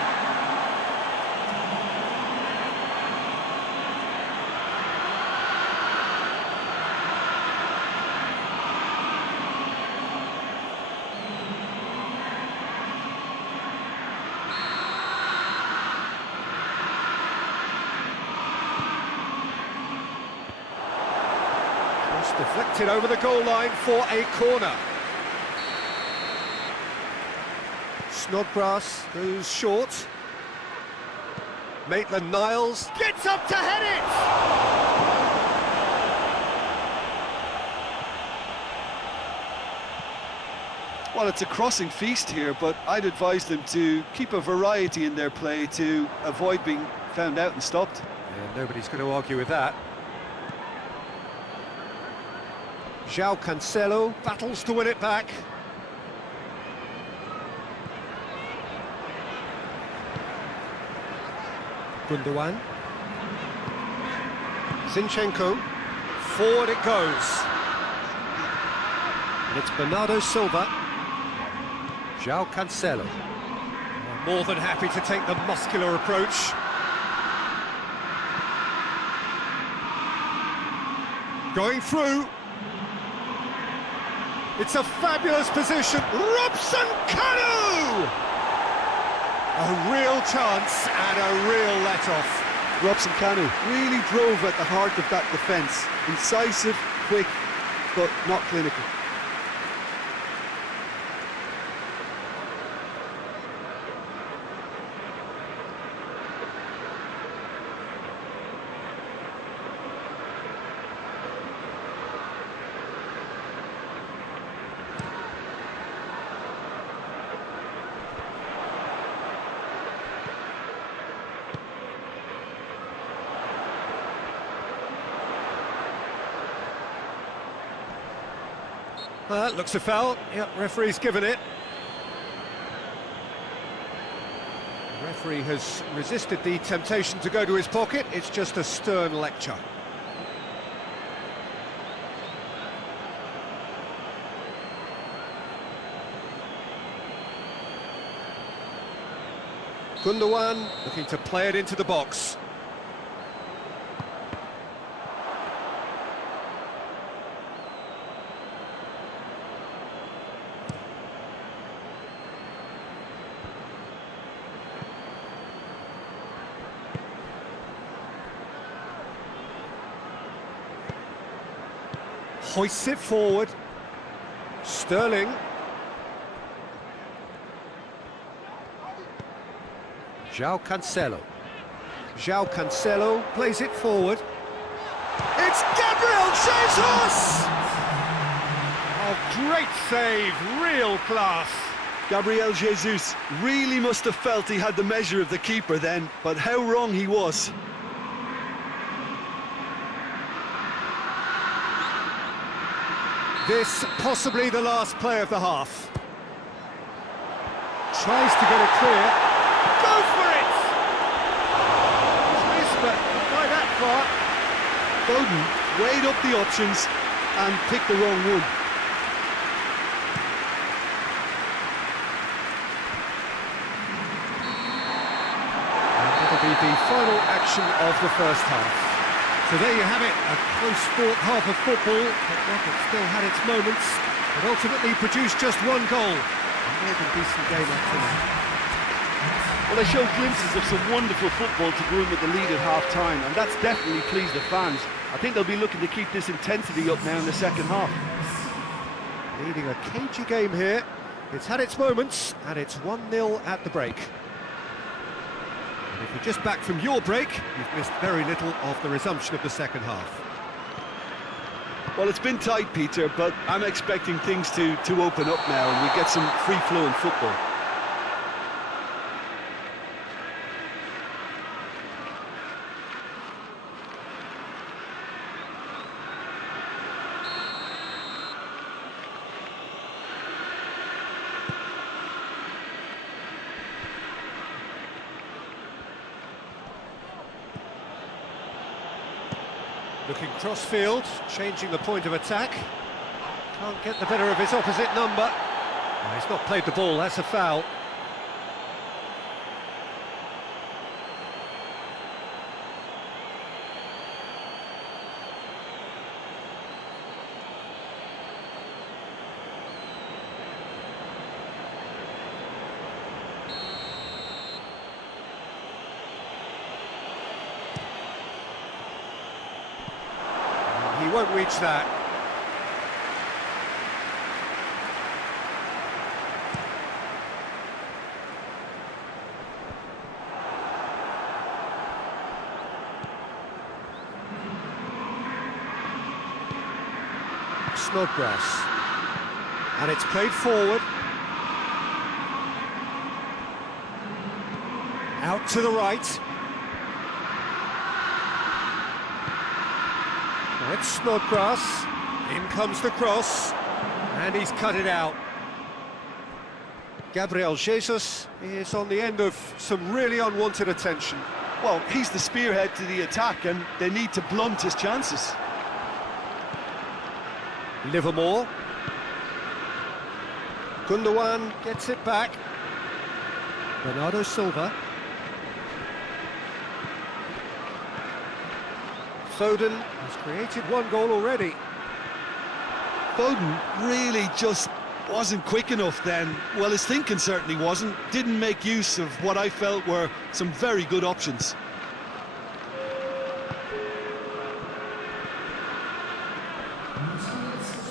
Deflected over the goal line for a corner. Snodgrass goes short. Maitland-Niles gets up to head it! Well, it's a crossing feast here, but I'd advise them to keep a variety in their play to avoid being found out and stopped. Yeah, nobody's going to argue with that. João Cancelo battles to win it back. Gundogan. Zinchenko. Forward it goes. And it's Bernardo Silva. João Cancelo. More than happy to take the muscular approach. Going through. It's a fabulous position. Robson Kanu! A real chance and a real let-off. Robson Kanu really drove at the heart of that defence. Incisive, quick, but not clinical. Looks a foul. Yep, referee's given it. The referee has resisted the temptation to go to his pocket. It's just a stern lecture. Gundogan looking to play it into the box. Hoists it forward. Sterling. João Cancelo. João Cancelo plays it forward. It's Gabriel Jesus! Oh, great save, real class. Gabriel Jesus really must have felt he had the measure of the keeper then, but how wrong he was. This possibly the last play of the half. Tries to get it clear. Go for it! It's missed, but not by that far. Bowden weighed up the options and picked the wrong one. And that'll be the final action of the first half. So there you have it, a close-fought half of football, but one that still had its moments, but ultimately produced just one goal. A more than decent game up to now. Well, they showed glimpses of some wonderful football to go in with the lead at half-time, and that's definitely pleased the fans. I think they'll be looking to keep this intensity up now in the second half. Leading a cagey game here. It's had its moments, and it's 1-0 at the break. And if you're just back from your break, you've missed very little of the resumption of the second half. Well, it's been tight, Peter, but I'm expecting things to open up now and we get some free-flowing football. Looking cross-field, changing the point of attack. Can't get the better of his opposite number. Oh, he's not played the ball, that's a foul. He won't reach that. Snodgrass. And it's played forward. Out to the right. It's Snodgrass, in comes the cross, and he's cut it out. Gabriel Jesus is on the end of some really unwanted attention. Well, he's the spearhead to the attack, and they need to blunt his chances. Livermore. Gundogan gets it back. Bernardo Silva. Foden has created one goal already. Foden really just wasn't quick enough then. Well, his thinking certainly wasn't. Didn't make use of what I felt were some very good options.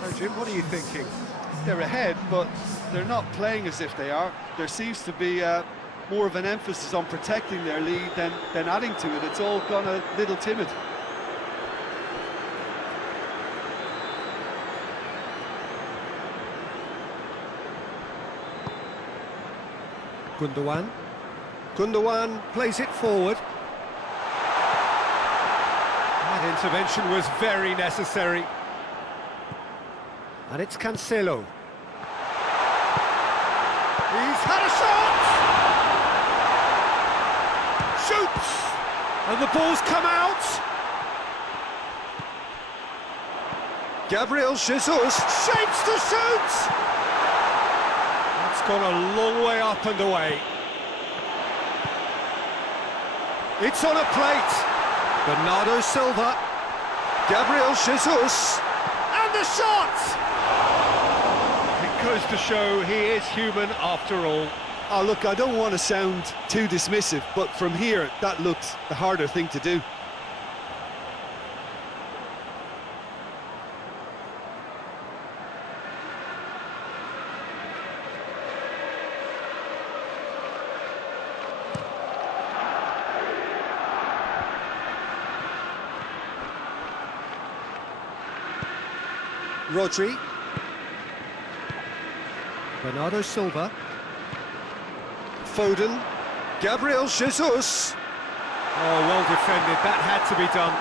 So, Jim, what are you thinking? They're ahead, but they're not playing as if they are. There seems to be more of an emphasis on protecting their lead than adding to it. It's all gone a little timid. Gundogan. Gundogan plays it forward. That intervention was very necessary. And it's Cancelo. He's had a shot! Shoots! And the ball's come out! Gabriel Jesus shapes to shoot! It's gone a long way up and away. It's on a plate. Bernardo Silva. Gabriel Jesus. And the shot! It goes to show he is human after all. Oh, look, I don't want to sound too dismissive, but from here, that looked the harder thing to do. Rodri. Bernardo Silva. Foden. Gabriel Jesus. Oh, well defended. That had to be done.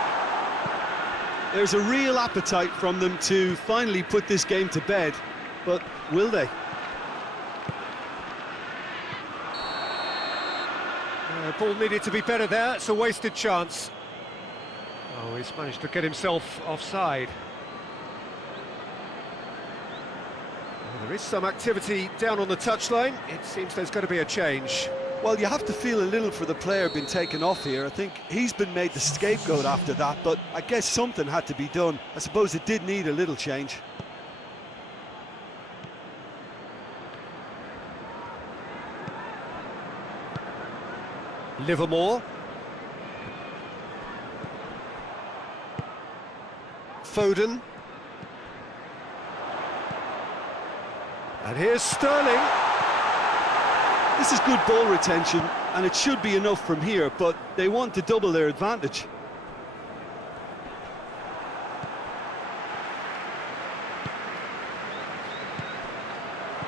There's a real appetite from them to finally put this game to bed, but will they? Ball needed to be better there. It's a wasted chance. Oh, he's managed to get himself offside. There is some activity down on the touchline. It seems there's going to be a change. Well, you have to feel a little for the player being taken off here. I think he's been made the scapegoat after that, but I guess something had to be done. I suppose it did need a little change. Livermore. Foden. And here's Sterling. This is good ball retention, and it should be enough from here, but they want to double their advantage.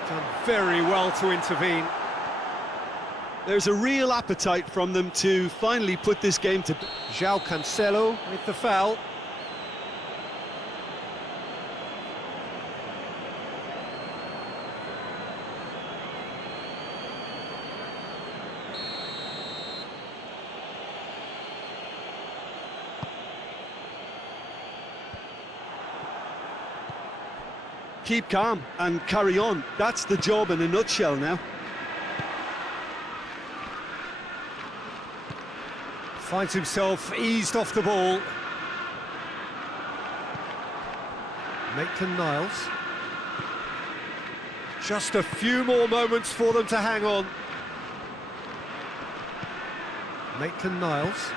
Done very well to intervene. There's a real appetite from them to finally put this game to bed. João Cancelo with the foul. keep calm and carry on. That's the job in a nutshell now. Finds himself eased off the ball. Maitland-Niles. Just a few more moments for them to hang on. Maitland-Niles.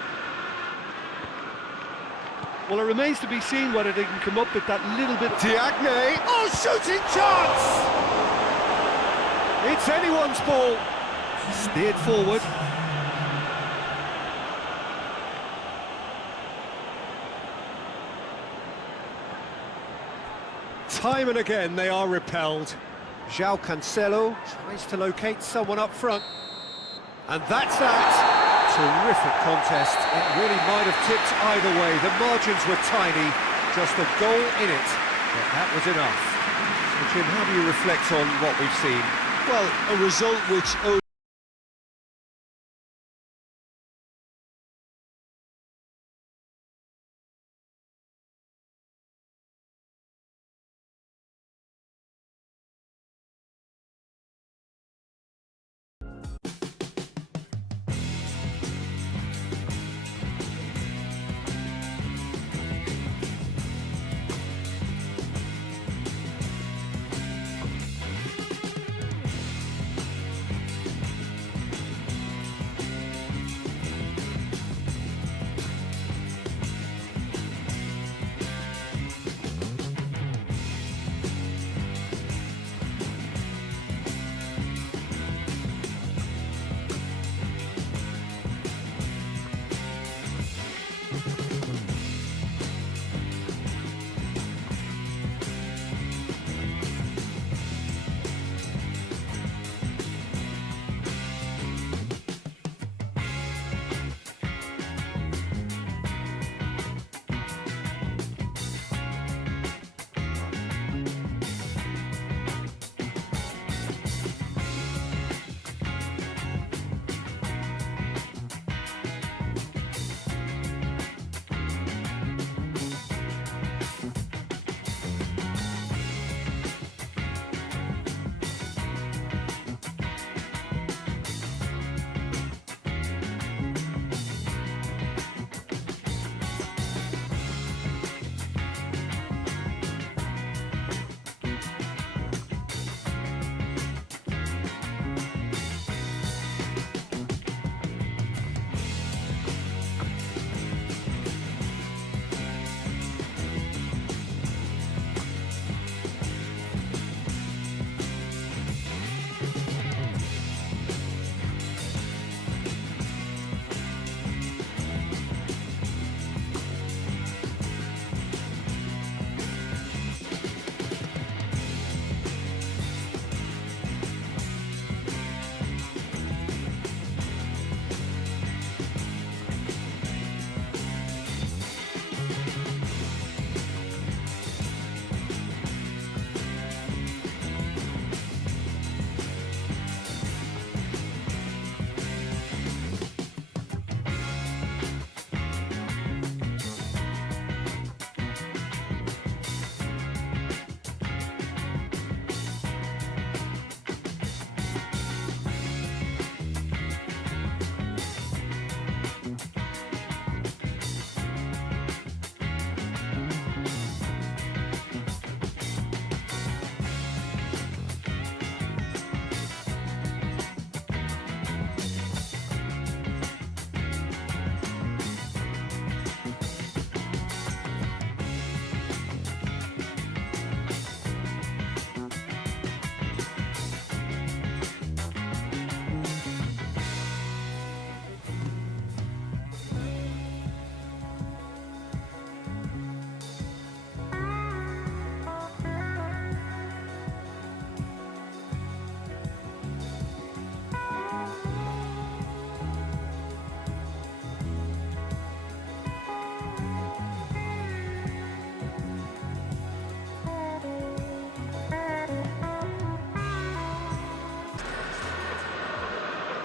Well, it remains to be seen whether they can come up with that little bit. Diagne. Oh, shooting chance! It's anyone's ball. Steered forward. Time and again they are repelled. João Cancelo tries to locate someone up front. And that's that. Terrific contest. It really might have tipped either way. The margins were tiny, just a goal in it, but that was enough. So Jim, how do you reflect on what we've seen? Well, a result which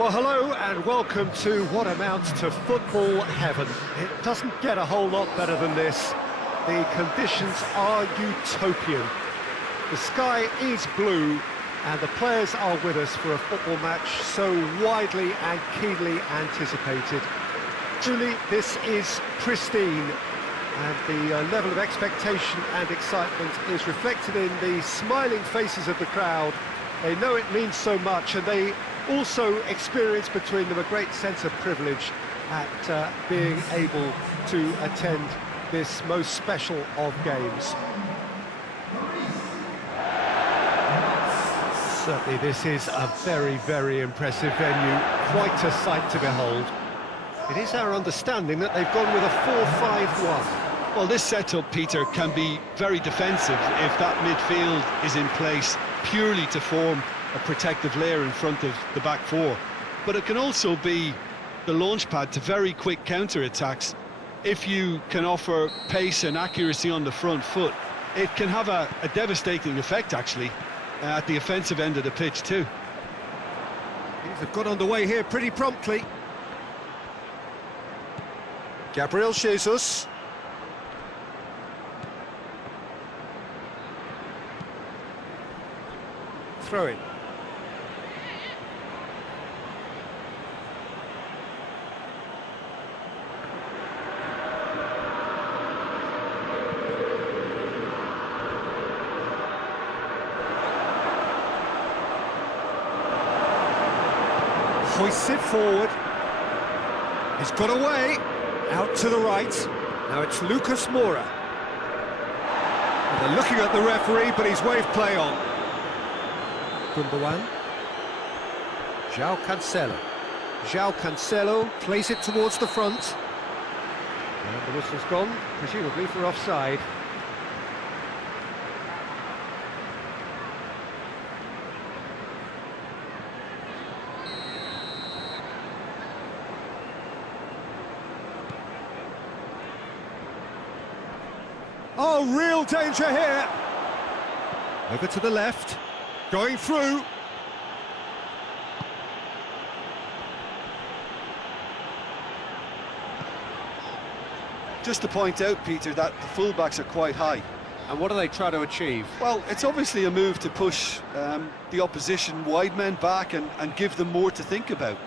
Well, hello and welcome to what amounts to football heaven. It doesn't get a whole lot better than this. The conditions are utopian. The sky is blue, and the players are with us for a football match so widely and keenly anticipated. Truly, this is pristine, and the level of expectation and excitement is reflected in the smiling faces of the crowd. They know it means so much, and they also experience between them a great sense of privilege at being able to attend this most special of games. Certainly this is a very, very impressive venue, quite a sight to behold. It is our understanding that they've gone with a 4-5-1. Well, this setup, Peter, can be very defensive if that midfield is in place purely to form a protective layer in front of the back four. But it can also be the launch pad to very quick counter-attacks. If you can offer pace and accuracy on the front foot, it can have a devastating effect, actually, at the offensive end of the pitch too. Things have got underway here pretty promptly. Gabriel Jesus. Throw in. Hoists it forward. He's got away. Out to the right. Now it's Lucas Moura. And they're looking at the referee, but he's waved play on. Gundogan. João Cancelo. João Cancelo plays it towards the front. And the whistle's gone, presumably for offside. Oh, real danger here. Over to the left. Going through. Just to point out, Peter, that the fullbacks are quite high. And what do they try to achieve? Well, it's obviously a move to push the opposition wide men back and give them more to think about.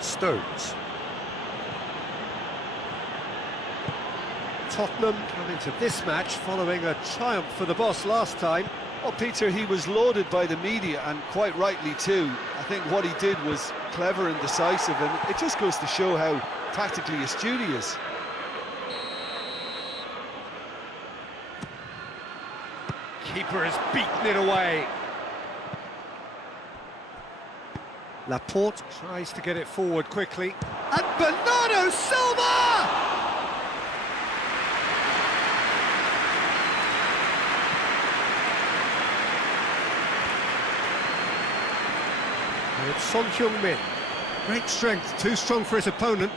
Stones. Tottenham come into this match following a triumph for the boss last time. Well, Peter, he was lauded by the media, and quite rightly too. I think what he did was clever and decisive, and it just goes to show how tactically astute he is. Keeper has beaten it away. Laporte tries to get it forward quickly. And Bernardo Silva! And it's Son Heung-min. Great strength, too strong for his opponent.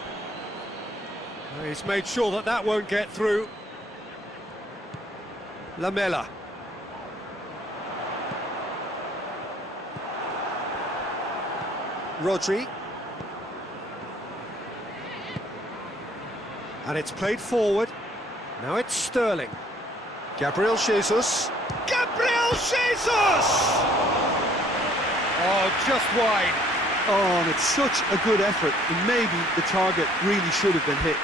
He's made sure that that won't get through. Lamela. Rodri. And it's played forward. Now it's Sterling. Gabriel Jesus. Gabriel Jesus! Oh, just wide. Oh, and it's such a good effort, and maybe the target really should have been hit.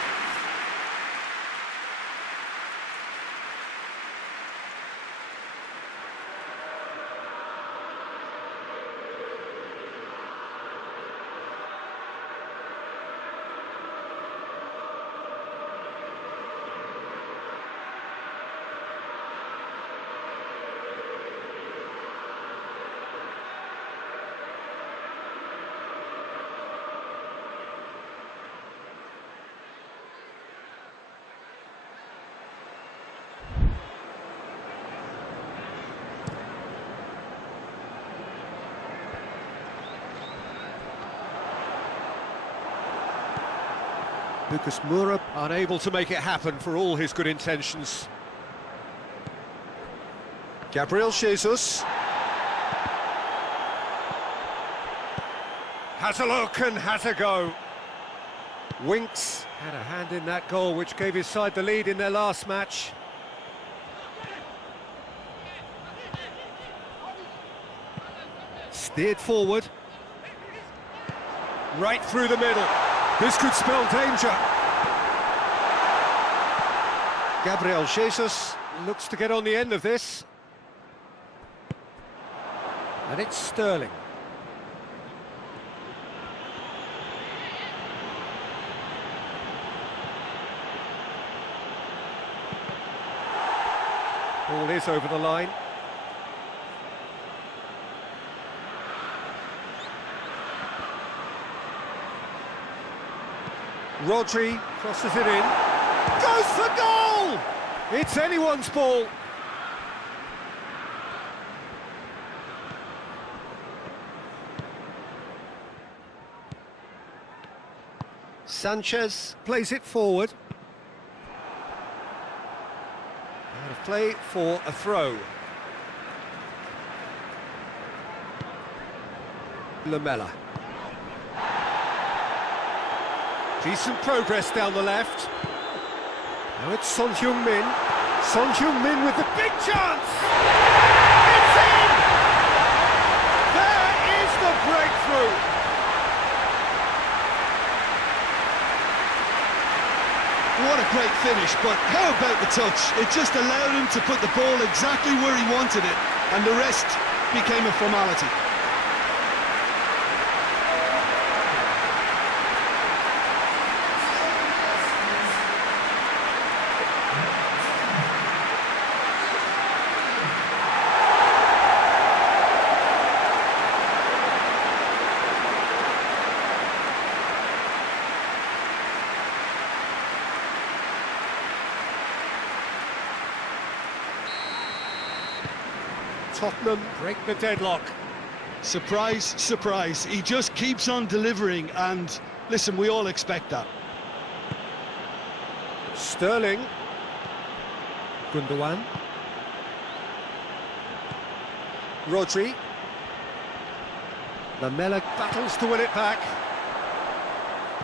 Lucas Moura unable to make it happen for all his good intentions. Gabriel Jesus. Has a look and has a go. Winks had a hand in that goal, which gave his side the lead in their last match. Steered forward. Right through the middle. This could spell danger. Gabriel Jesus looks to get on the end of this. And it's Sterling. Ball is over the line. Rodri crosses it in. Goes for goal! It's anyone's ball. Sanchez plays it forward. Out of play for a throw. Lamela. Decent progress down the left. Now it's Son Heung-min. Son Heung-min with the big chance! It's in! There is the breakthrough! What a great finish, but how about the touch? It just allowed him to put the ball exactly where he wanted it, and the rest became a formality. Tottenham break the deadlock. Surprise, surprise. He just keeps on delivering, and listen, we all expect that. Sterling. Gundogan. Rodri. Lamela battles to win it back.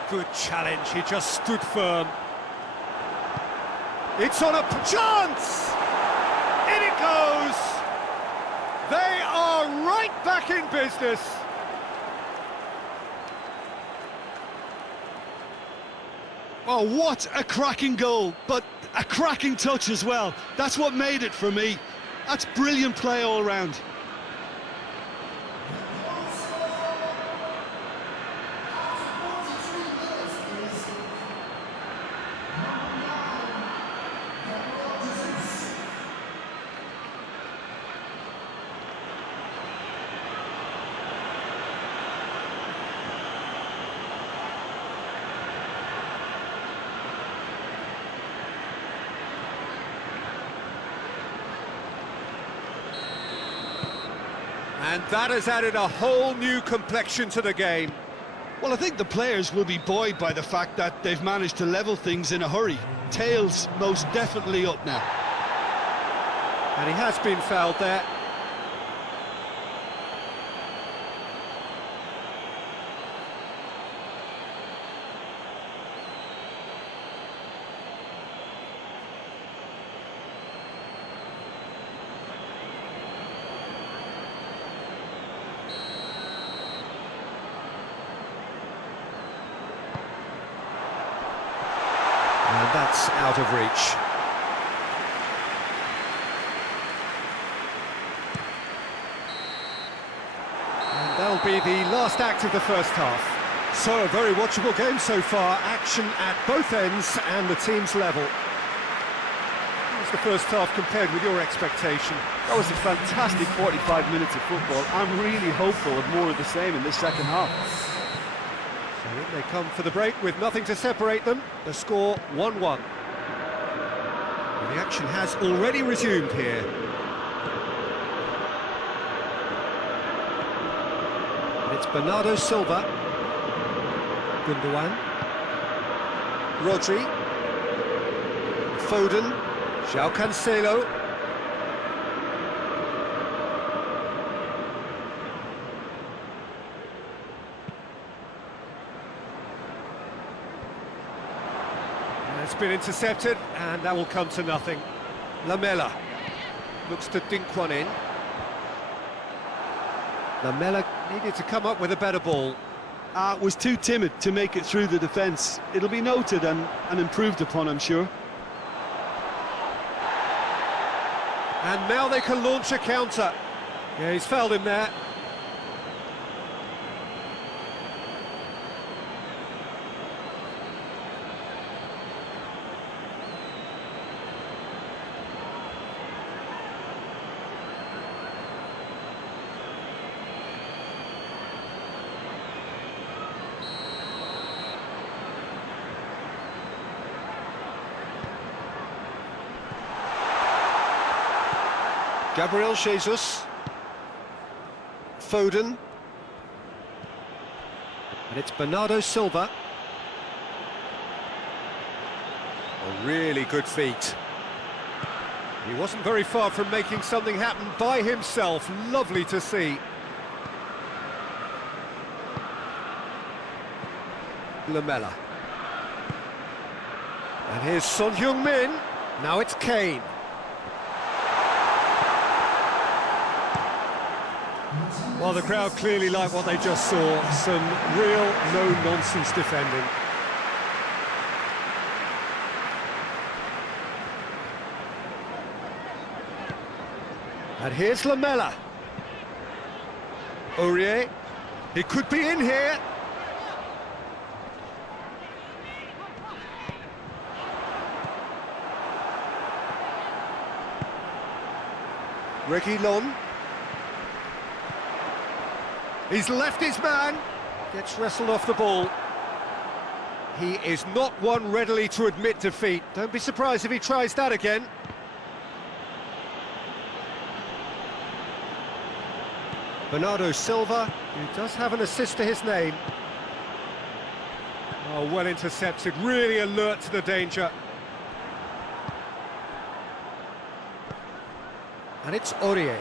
Good challenge, he just stood firm. It's on a chance! In it goes! They are right back in business. Oh, what a cracking goal, but a cracking touch as well. That's what made it for me. That's brilliant play all round. And that has added a whole new complexion to the game. Well, I think the players will be buoyed by the fact that they've managed to level things in a hurry. Tails most definitely up now. And he has been fouled there. And that's out of reach. And that'll be the last act of the first half. So, a very watchable game so far. Action at both ends and the team's level. How was the first half compared with your expectation? That was a fantastic 45 minutes of football. I'm really hopeful of more of the same in this second half. So in they come for the break with nothing to separate them. The score 1-1. And the action has already resumed here. And it's Bernardo Silva. Gundogan. Rodri. Foden. João Cancelo. been intercepted, and that will come to nothing. Lamela looks to dink one in. Lamela needed to come up with a better ball. Was too timid to make it through the defence. It'll be noted and improved upon, I'm sure. And now they can launch a counter. Yeah, he's fouled him there. Gabriel Jesus, Foden, and it's Bernardo Silva. A really good feat. He wasn't very far from making something happen by himself. Lovely to see. Lamela. And here's Son Heung-min. Now it's Kane. Well, the crowd clearly like what they just saw. Some real no-nonsense defending. And here's Lamela. Aurier. He could be in here. Reguilon. He's left his man. Gets wrestled off the ball. He is not one readily to admit defeat. Don't be surprised if he tries that again. Bernardo Silva, who does have an assist to his name. Oh, well intercepted, really alert to the danger. And it's Aurier.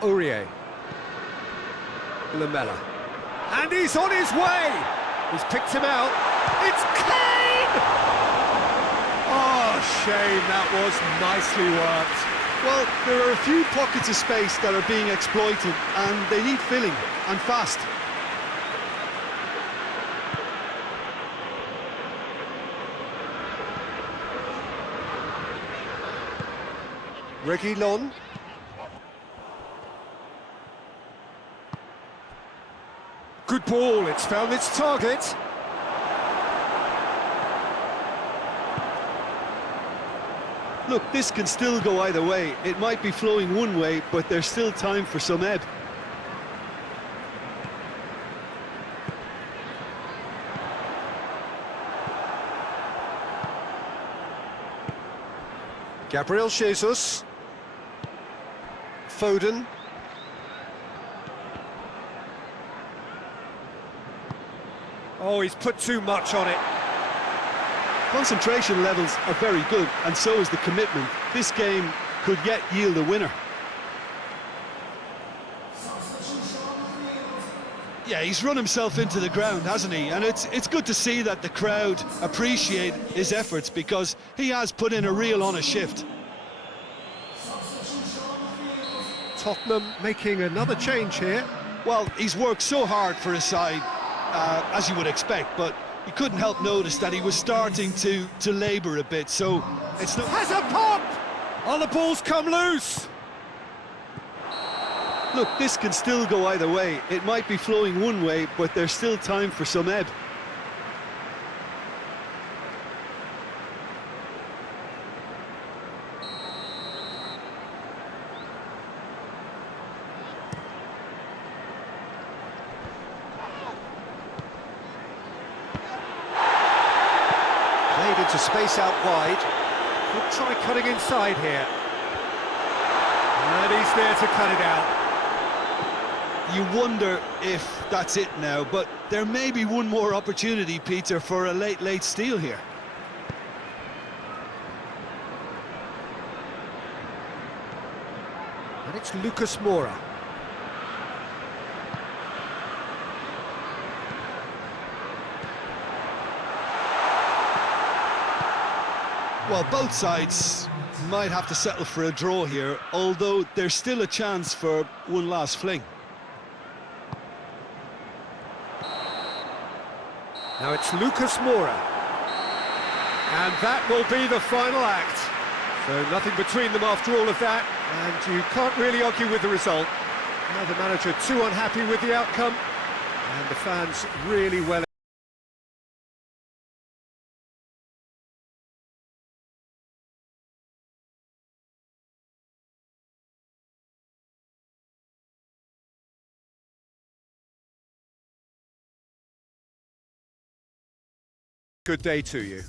Aurier. Lamela. And he's on his way! He's picked him out. It's Kane! Oh, shame, that was nicely worked. Well, there are a few pockets of space that are being exploited, and they need filling, and fast. Reguilon. Good ball, it's found its target. Look, this can still go either way. It might be flowing one way, but there's still time for some ebb. Gabriel Jesus. Foden. Oh, he's put too much on it. Concentration levels are very good, and so is the commitment. This game could yet yield a winner. Yeah, he's run himself into the ground, hasn't he? And it's good to see that the crowd appreciate his efforts, because he has put in a real honest shift. Tottenham making another change here. Well, he's worked so hard for his side, as you would expect, but you couldn't help notice that he was starting to labour a bit, so it's not... Has a pop! Oh, the ball's come loose! Look, this can still go either way. It might be flowing one way, but there's still time for some ebb. Played into space out wide. Could try cutting inside here. And he's there to cut it out. You wonder if that's it now, but there may be one more opportunity, Peter, for a late steal here. And it's Lucas Moura. Well, both sides might have to settle for a draw here, although there's still a chance for one last fling. Now it's Lucas Moura. And that will be the final act. So nothing between them after all of that, and you can't really argue with the result. Now the manager too unhappy with the outcome, and the fans really well. Good day to you.